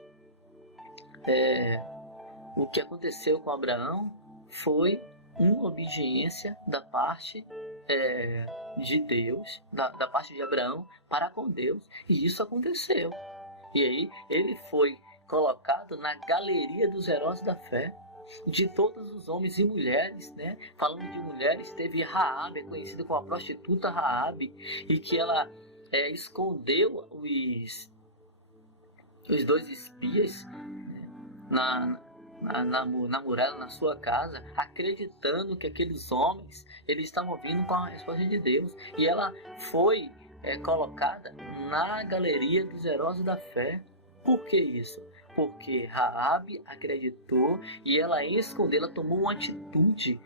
o que aconteceu com Abraão foi uma obediência da parte de Deus, da parte de Abraão para com Deus. E isso aconteceu. E aí ele foi colocado na galeria dos heróis da fé, de todos os homens e mulheres, né? Falando de mulheres, teve Raabe, conhecida como a prostituta Raabe, e que ela escondeu os dois espias, né, na muralha, na sua casa, acreditando que aqueles homens eles estavam vindo com a resposta de Deus. E ela foi colocada na galeria dos heróis da fé. Por que isso? Porque Raabe acreditou e ela escondeu, ela tomou uma atitude.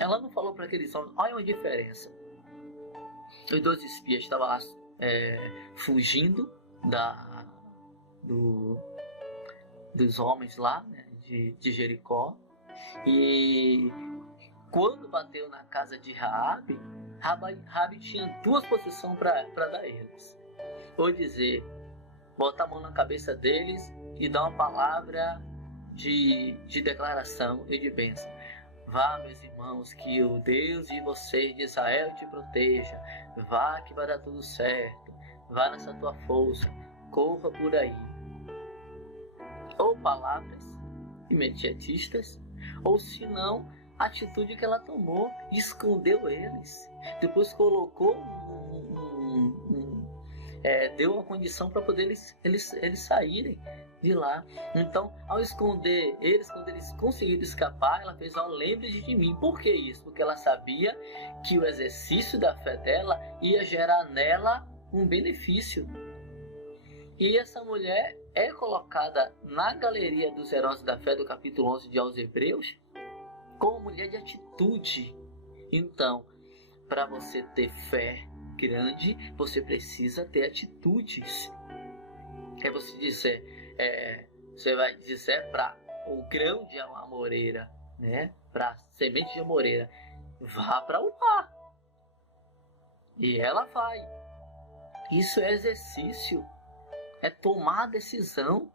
Ela não falou para aqueles homens: olha uma diferença. Os dois espias estavam lá fugindo dos homens lá, né, de Jericó. E quando bateu na casa de Raabe tinha duas posições para dar a eles. Ou dizer, botar a mão na cabeça deles e dar uma palavra de declaração e de bênção. Vá, meus irmãos, que o Deus de vocês, de Israel, te proteja. Vá, que vai dar tudo certo. Vá nessa tua força. Corra por aí. Ou palavras imediatistas, ou se não, a atitude que ela tomou, escondeu eles, depois colocou deu uma condição para poder eles saírem de lá. Então, ao esconder eles, quando eles conseguiram escapar, ela fez: lembre de mim. Por que isso? Porque ela sabia que o exercício da fé dela ia gerar nela um benefício. E essa mulher é colocada na galeria dos heróis da fé do capítulo 11 de aos Hebreus como mulher de atitude. Então, para você ter fé grande, você precisa ter atitudes. Você vai dizer para o grão de amoreira, né? Para a semente de amoreira, vá para o mar. E ela vai. Isso é exercício. É tomar a decisão,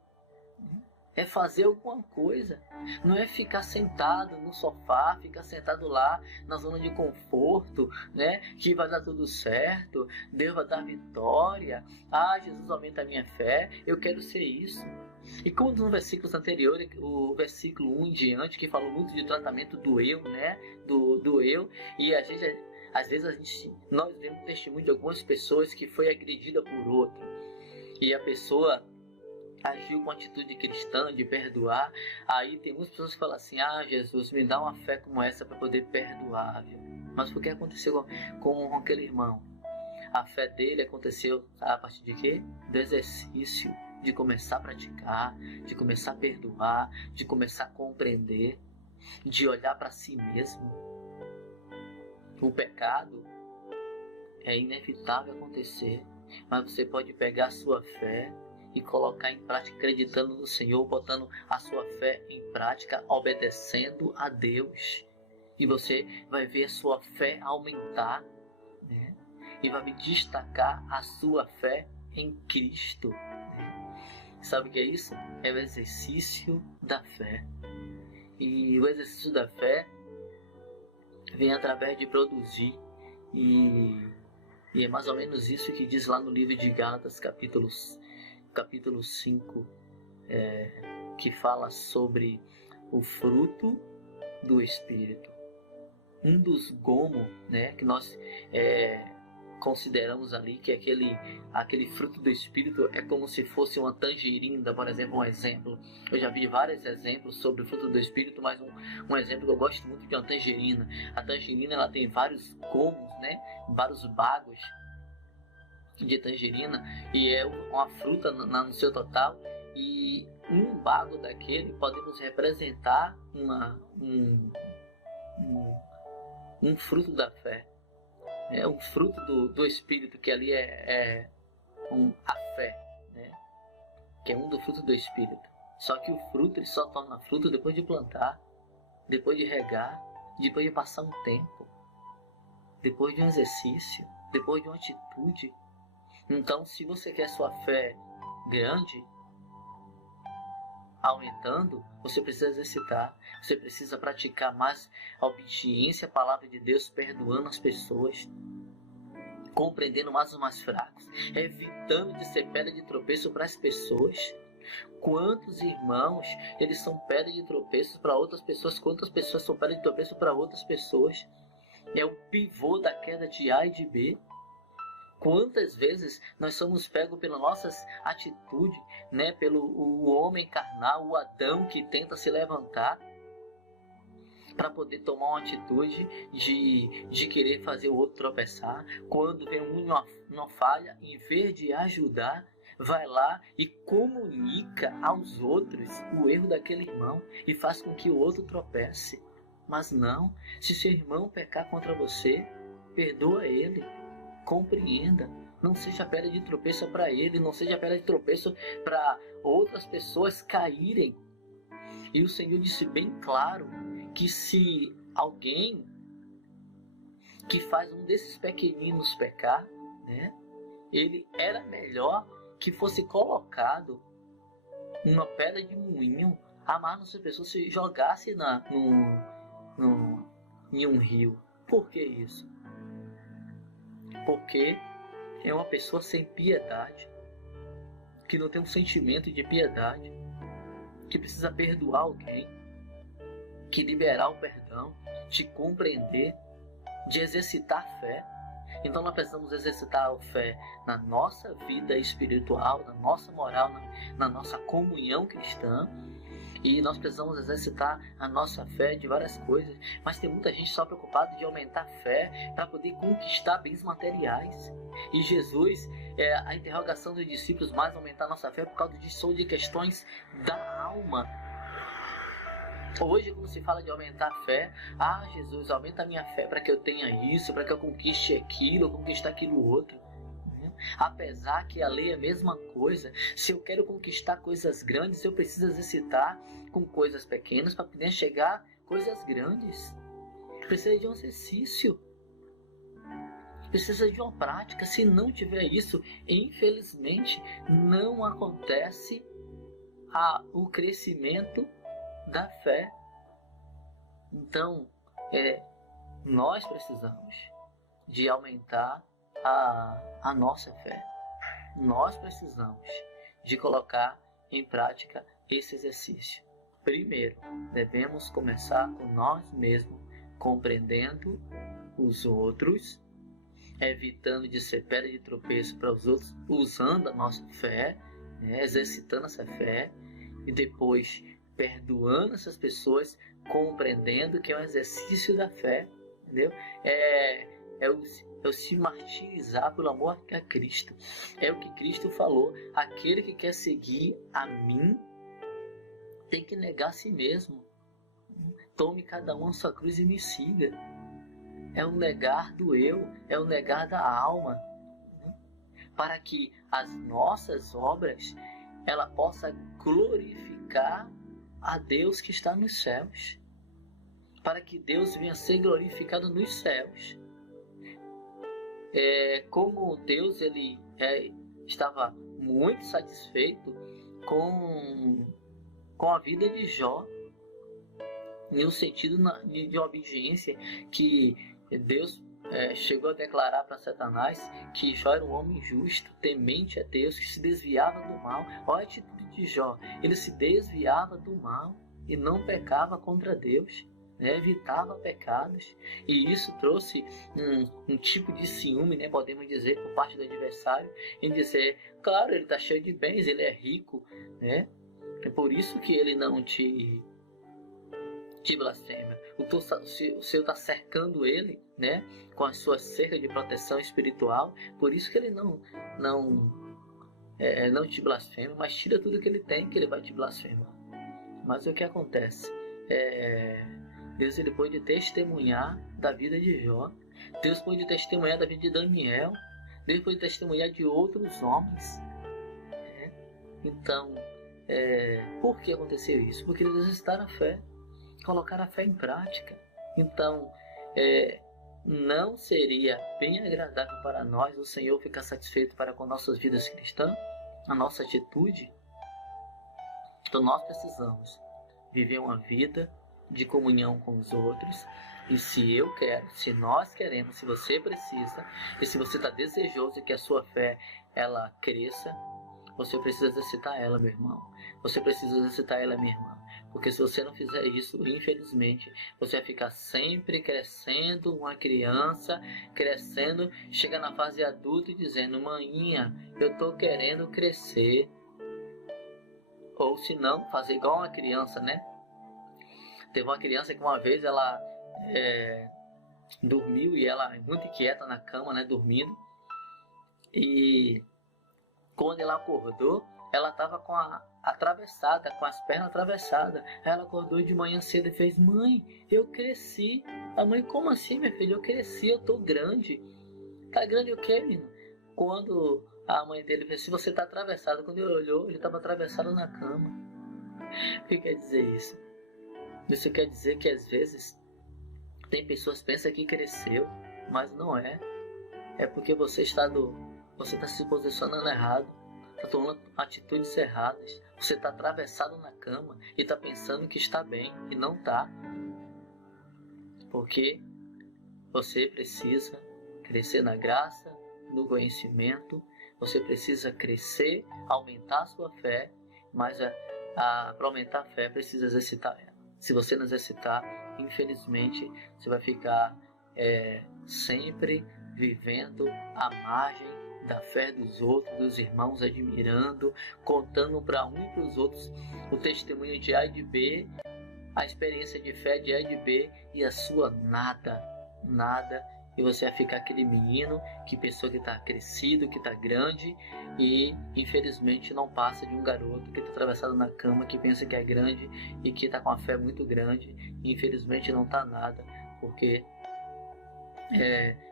é fazer alguma coisa. Não é ficar sentado no sofá, ficar sentado lá na zona de conforto, né? Que vai dar tudo certo, Deus vai dar vitória. Ah, Jesus aumenta a minha fé, eu quero ser isso. E como nos versículos anteriores, o versículo 1 em diante, que falou muito de tratamento do eu, né? Do eu, e às vezes nós vemos testemunho de algumas pessoas que foi agredida por outro. E a pessoa agiu com atitude cristã de perdoar. Aí tem muitas pessoas que falam assim: ah, Jesus, me dá uma fé como essa para poder perdoar, viu? Mas o que aconteceu com aquele irmão? A fé dele aconteceu a partir de quê? Do exercício, de começar a praticar, de começar a perdoar, de começar a compreender, de olhar para si mesmo. O pecado é inevitável acontecer, mas você pode pegar a sua fé e colocar em prática, acreditando no Senhor, botando a sua fé em prática, obedecendo a Deus. E você vai ver a sua fé aumentar, né? E vai destacar a sua fé em Cristo, né? Sabe o que é isso? É o exercício da fé. E o exercício da fé vem através de produzir. E é mais ou menos isso que diz lá no livro de Gálatas, capítulo 5, que fala sobre o fruto do Espírito. Um dos gomos, né, que nós consideramos ali, que aquele fruto do Espírito é como se fosse uma tangerina, por exemplo, um exemplo. Eu já vi vários exemplos sobre o fruto do Espírito, mas um exemplo que eu gosto muito de uma tangerina. A tangerina, ela tem vários gomos, né, vários bagos de tangerina, e é uma fruta no seu total, e um bago daquele podemos representar um fruto da fé. É um fruto do Espírito, que ali a fé, né? Que é um do fruto do Espírito. Só que o fruto, ele só torna fruto depois de plantar, depois de regar, depois de passar um tempo, depois de um exercício, depois de uma atitude. Então, se você quer sua fé grande, aumentando, você precisa exercitar, você precisa praticar mais a obediência à palavra de Deus, perdoando as pessoas, compreendendo mais os mais fracos, evitando de ser pedra de tropeço para as pessoas. Quantos irmãos, eles são pedra de tropeço para outras pessoas, quantas pessoas são pedra de tropeço para outras pessoas? É o pivô da queda de A e de B. Quantas vezes nós somos pegos pelas nossas atitudes, né? Pelo o homem carnal, o Adão, que tenta se levantar para poder tomar uma atitude de querer fazer o outro tropeçar. Quando vem uma falha, em vez de ajudar, vai lá e comunica aos outros o erro daquele irmão e faz com que o outro tropece. Mas não, se seu irmão pecar contra você, perdoa ele. Compreenda, não seja pedra de tropeço para ele, não seja pedra de tropeço para outras pessoas caírem. E o Senhor disse bem claro que se alguém que faz um desses pequeninos pecar, né, ele era melhor que fosse colocado numa pedra de moinho, amarrado nessa pessoa, se jogasse em um rio. Por que isso? Porque é uma pessoa sem piedade, que não tem um sentimento de piedade, que precisa perdoar alguém, que liberar o perdão, de compreender, de exercitar a fé. Então nós precisamos exercitar a fé na nossa vida espiritual, na nossa moral, na nossa comunhão cristã. E nós precisamos exercitar a nossa fé de várias coisas. Mas tem muita gente só preocupada de aumentar a fé para poder conquistar bens materiais. E Jesus, a interrogação dos discípulos, mais aumentar a nossa fé por causa de questões da alma. Hoje, quando se fala de aumentar a fé, Jesus, aumenta a minha fé para que eu tenha isso, para que eu conquiste aquilo, conquistar aquilo outro. Apesar que a lei é a mesma coisa. Se eu quero conquistar coisas grandes, eu preciso exercitar com coisas pequenas para poder chegar a coisas grandes. Precisa de um exercício, precisa de uma prática. Se não tiver isso, infelizmente não acontece o crescimento da fé. Então nós precisamos de aumentar a nossa fé. Nós precisamos de colocar em prática esse exercício. Primeiro, devemos começar com nós mesmos, compreendendo os outros, evitando de ser pedra de tropeço para os outros, usando a nossa fé, né? Exercitando essa fé e depois perdoando essas pessoas, compreendendo que é um exercício da fé, entendeu? É o se martirizar pelo amor a Cristo. É o que Cristo falou: aquele que quer seguir a mim tem que negar a si mesmo. Tome cada um a sua cruz e me siga. É o negar do eu, é o negar da alma, para que as nossas obras ela possa glorificar a Deus que está nos céus, para que Deus venha ser glorificado nos céus. Como Deus ele estava muito satisfeito com a vida de Jó, no sentido de obediência, que Deus chegou a declarar para Satanás que Jó era um homem justo, temente a Deus, que se desviava do mal. Olha a atitude de Jó: ele se desviava do mal e não pecava contra Deus, né? Evitava pecados, e isso trouxe um tipo de ciúme, né? Podemos dizer, por parte do adversário, em dizer: claro, ele está cheio de bens, ele é rico, né? É por isso que ele não te blasfema. O Senhor está cercando ele, né, com a sua cerca de proteção espiritual. Por isso que ele não te blasfema, mas tira tudo que ele tem, que ele vai te blasfemar. Mas o que acontece? Deus ele pôde testemunhar da vida de Jó. Deus pôde testemunhar da vida de Daniel. Deus pôde testemunhar de outros homens. Então, por que aconteceu isso? Porque eles exercitaram a fé, colocaram a fé em prática. Então, não seria bem agradável para nós o Senhor ficar satisfeito para com nossas vidas cristãs, a nossa atitude? Então nós precisamos viver uma vida de comunhão com os outros. E se eu quero, se nós queremos, se você precisa, e se você está desejoso que a sua fé ela cresça, você precisa exercitar ela, meu irmão. Você precisa exercitar ela, minha irmã. Porque se você não fizer isso, infelizmente, você vai ficar sempre crescendo, uma criança, crescendo, chega na fase adulta e dizendo: maninha, eu estou querendo crescer. Ou se não, fazer igual uma criança, né? Teve uma criança que uma vez ela dormiu, e ela muito inquieta na cama, né, dormindo. E quando ela acordou, ela estava com as pernas atravessadas. Ela acordou de manhã cedo e fez: mãe, eu cresci. A mãe: como assim, minha filha? Eu cresci, eu tô grande. Tá grande o quê, menino? Quando a mãe dele fez assim: você tá atravessado. Quando ele olhou, ele estava atravessado na cama. O que quer dizer isso? Isso quer dizer que às vezes tem pessoas que pensam que cresceu, mas não é. É porque você está se posicionando errado, está tomando atitudes erradas. Você está atravessado na cama e está pensando que está bem e não está. Porque você precisa crescer na graça, no conhecimento. Você precisa crescer, aumentar a sua fé, mas para aumentar a fé precisa exercitar ela. Se você não exercitar, infelizmente, você vai ficar sempre vivendo à margem da fé dos outros, dos irmãos, admirando, contando para um e para os outros o testemunho de A e de B, a experiência de fé de A e de B, e a sua nada. E você vai ficar aquele menino que pensou que está crescido, que está grande, e infelizmente não passa de um garoto que está atravessado na cama, que pensa que é grande e que está com a fé muito grande, e infelizmente não está nada, porque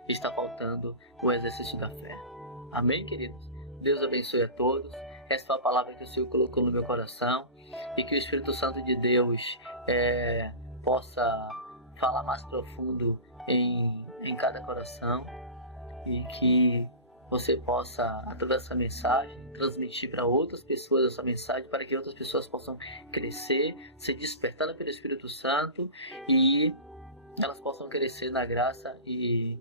está faltando o exercício da fé. Amém, queridos? Deus abençoe a todos. Essa foi a palavra que o Senhor colocou no meu coração, e que o Espírito Santo de Deus possa falar mais profundo em cada coração, e que você possa, através dessa mensagem, transmitir para outras pessoas essa mensagem, para que outras pessoas possam crescer, ser despertadas pelo Espírito Santo, e elas possam crescer na graça e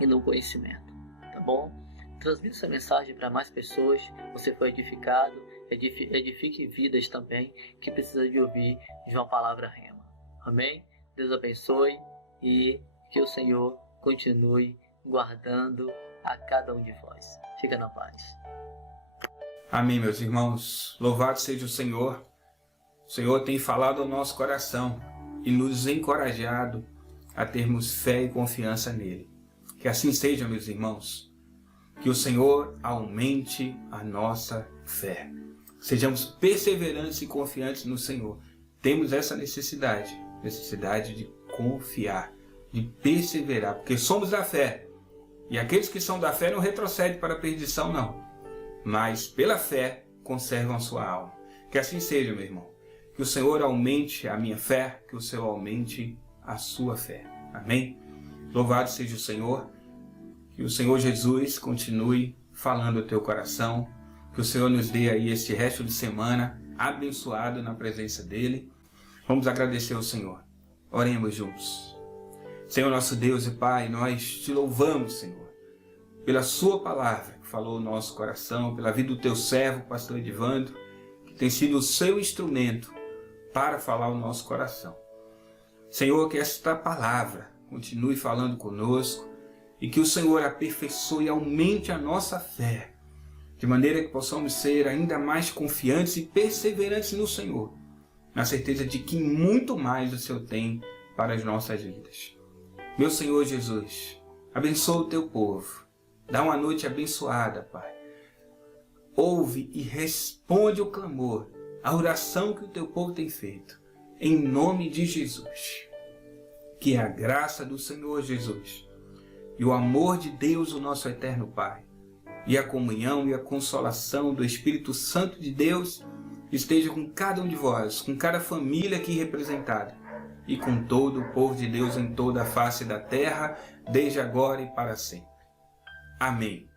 no conhecimento, tá bom? Transmita essa mensagem para mais pessoas. Você foi edificado, edifique vidas também que precisam de ouvir de uma palavra rema. Amém? Deus abençoe, e que o Senhor continue guardando a cada um de vós. Fica na paz. Amém, meus irmãos. Louvado seja o Senhor. O Senhor tem falado ao nosso coração e nos encorajado a termos fé e confiança nele. Que assim seja, meus irmãos. Que o Senhor aumente a nossa fé. Sejamos perseverantes e confiantes no Senhor. Temos essa necessidade de confiar, de perseverar, porque somos da fé. E aqueles que são da fé não retrocedem para a perdição, não. Mas pela fé conservam a sua alma. Que assim seja, meu irmão. Que o Senhor aumente a minha fé, que o Senhor aumente a sua fé. Amém? Louvado seja o Senhor. Que o Senhor Jesus continue falando ao teu coração. Que o Senhor nos dê aí este resto de semana abençoado na presença dEle. Vamos agradecer ao Senhor. Oremos juntos. Senhor nosso Deus e Pai, nós te louvamos, Senhor, pela sua palavra que falou no nosso coração, pela vida do teu servo, pastor Edivandro, que tem sido o seu instrumento para falar o nosso coração. Senhor, que esta palavra continue falando conosco e que o Senhor aperfeiçoe e aumente a nossa fé, de maneira que possamos ser ainda mais confiantes e perseverantes no Senhor, na certeza de que muito mais o Senhor tem para as nossas vidas. Meu Senhor Jesus, abençoa o teu povo, dá uma noite abençoada, Pai. Ouve e responde o clamor, a oração que o teu povo tem feito, em nome de Jesus. Que a graça do Senhor Jesus e o amor de Deus, o nosso eterno Pai, e a comunhão e a consolação do Espírito Santo de Deus esteja com cada um de vós, com cada família aqui representada e com todo o povo de Deus em toda a face da terra, desde agora e para sempre. Amém.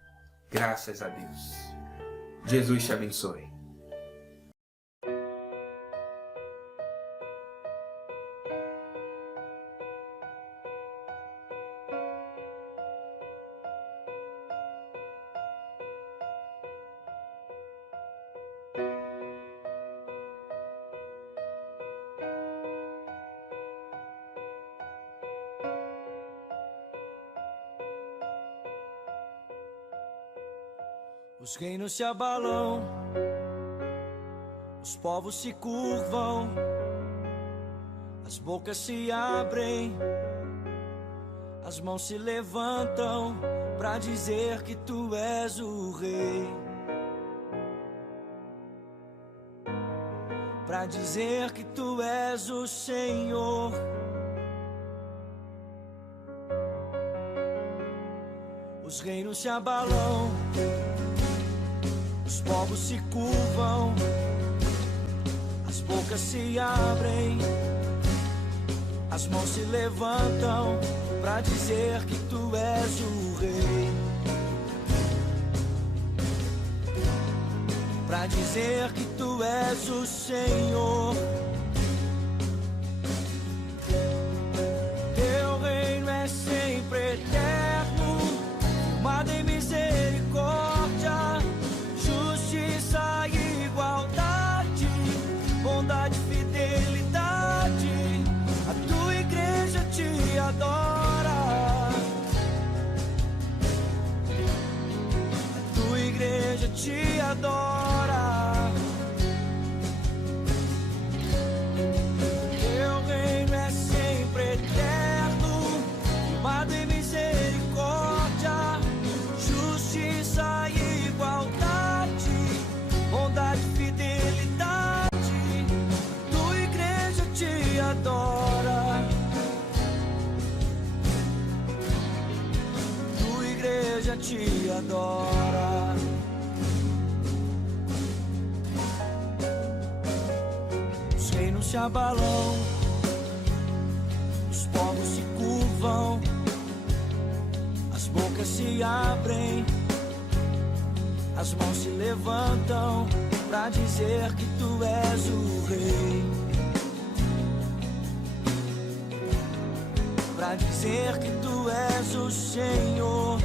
Graças a Deus. Jesus te abençoe. Os reinos se abalam, os povos se curvam, as bocas se abrem, as mãos se levantam para dizer que tu és o rei, para dizer que tu és o Senhor. Os reinos se abalam, os povos se curvam, as bocas se abrem, as mãos se levantam para dizer que tu és o rei, para dizer que tu és o Senhor. Teu reino é sempre eterno, firmado em misericórdia, justiça e igualdade, bondade e fidelidade. A tua igreja te adora, a tua igreja te adora. Teu reino é sempre eterno, firmado em misericórdia, justiça e igualdade, bondade e fidelidade. Tua igreja te adora, tua igreja te adora. Os reinos se abalam, os povos se curvam, as bocas se abrem, as mãos se levantam para dizer que tu és o rei, para dizer que tu és o Senhor.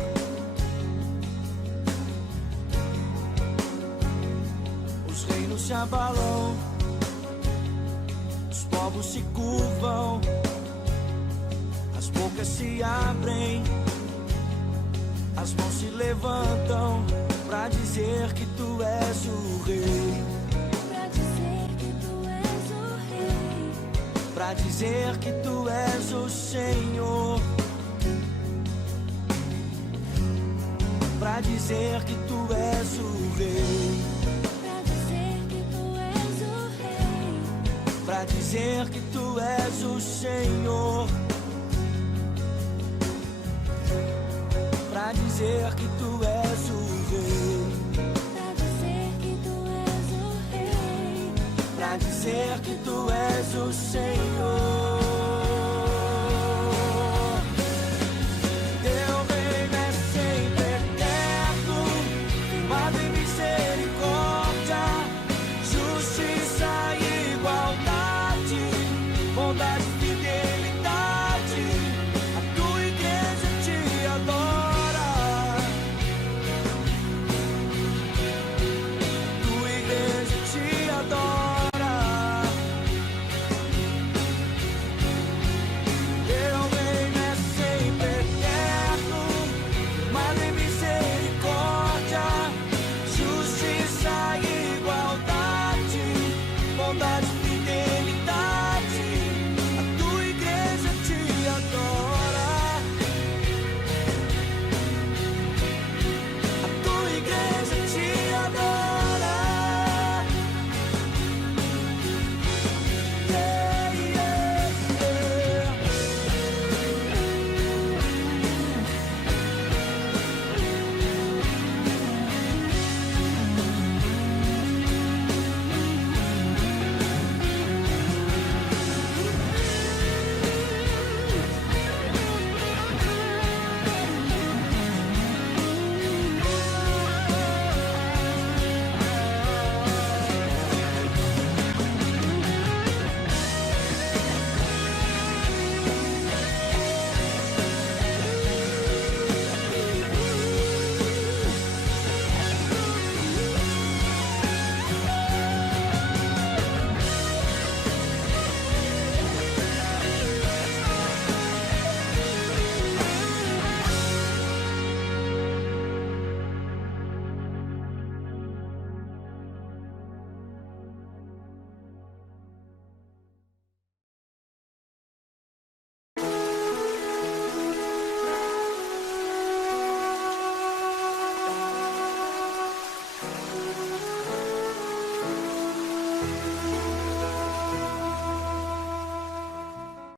Os reinos se abalam, os povos se curvam, as bocas se abrem, as mãos se levantam para pra dizer que tu és o rei, pra dizer que tu és o rei, pra dizer que tu és o Senhor, pra dizer que tu és o rei, pra dizer que tu és o rei, pra dizer que tu és o Senhor, pra dizer que tu és o rei, pra dizer que tu és o rei, pra dizer que tu és o Senhor.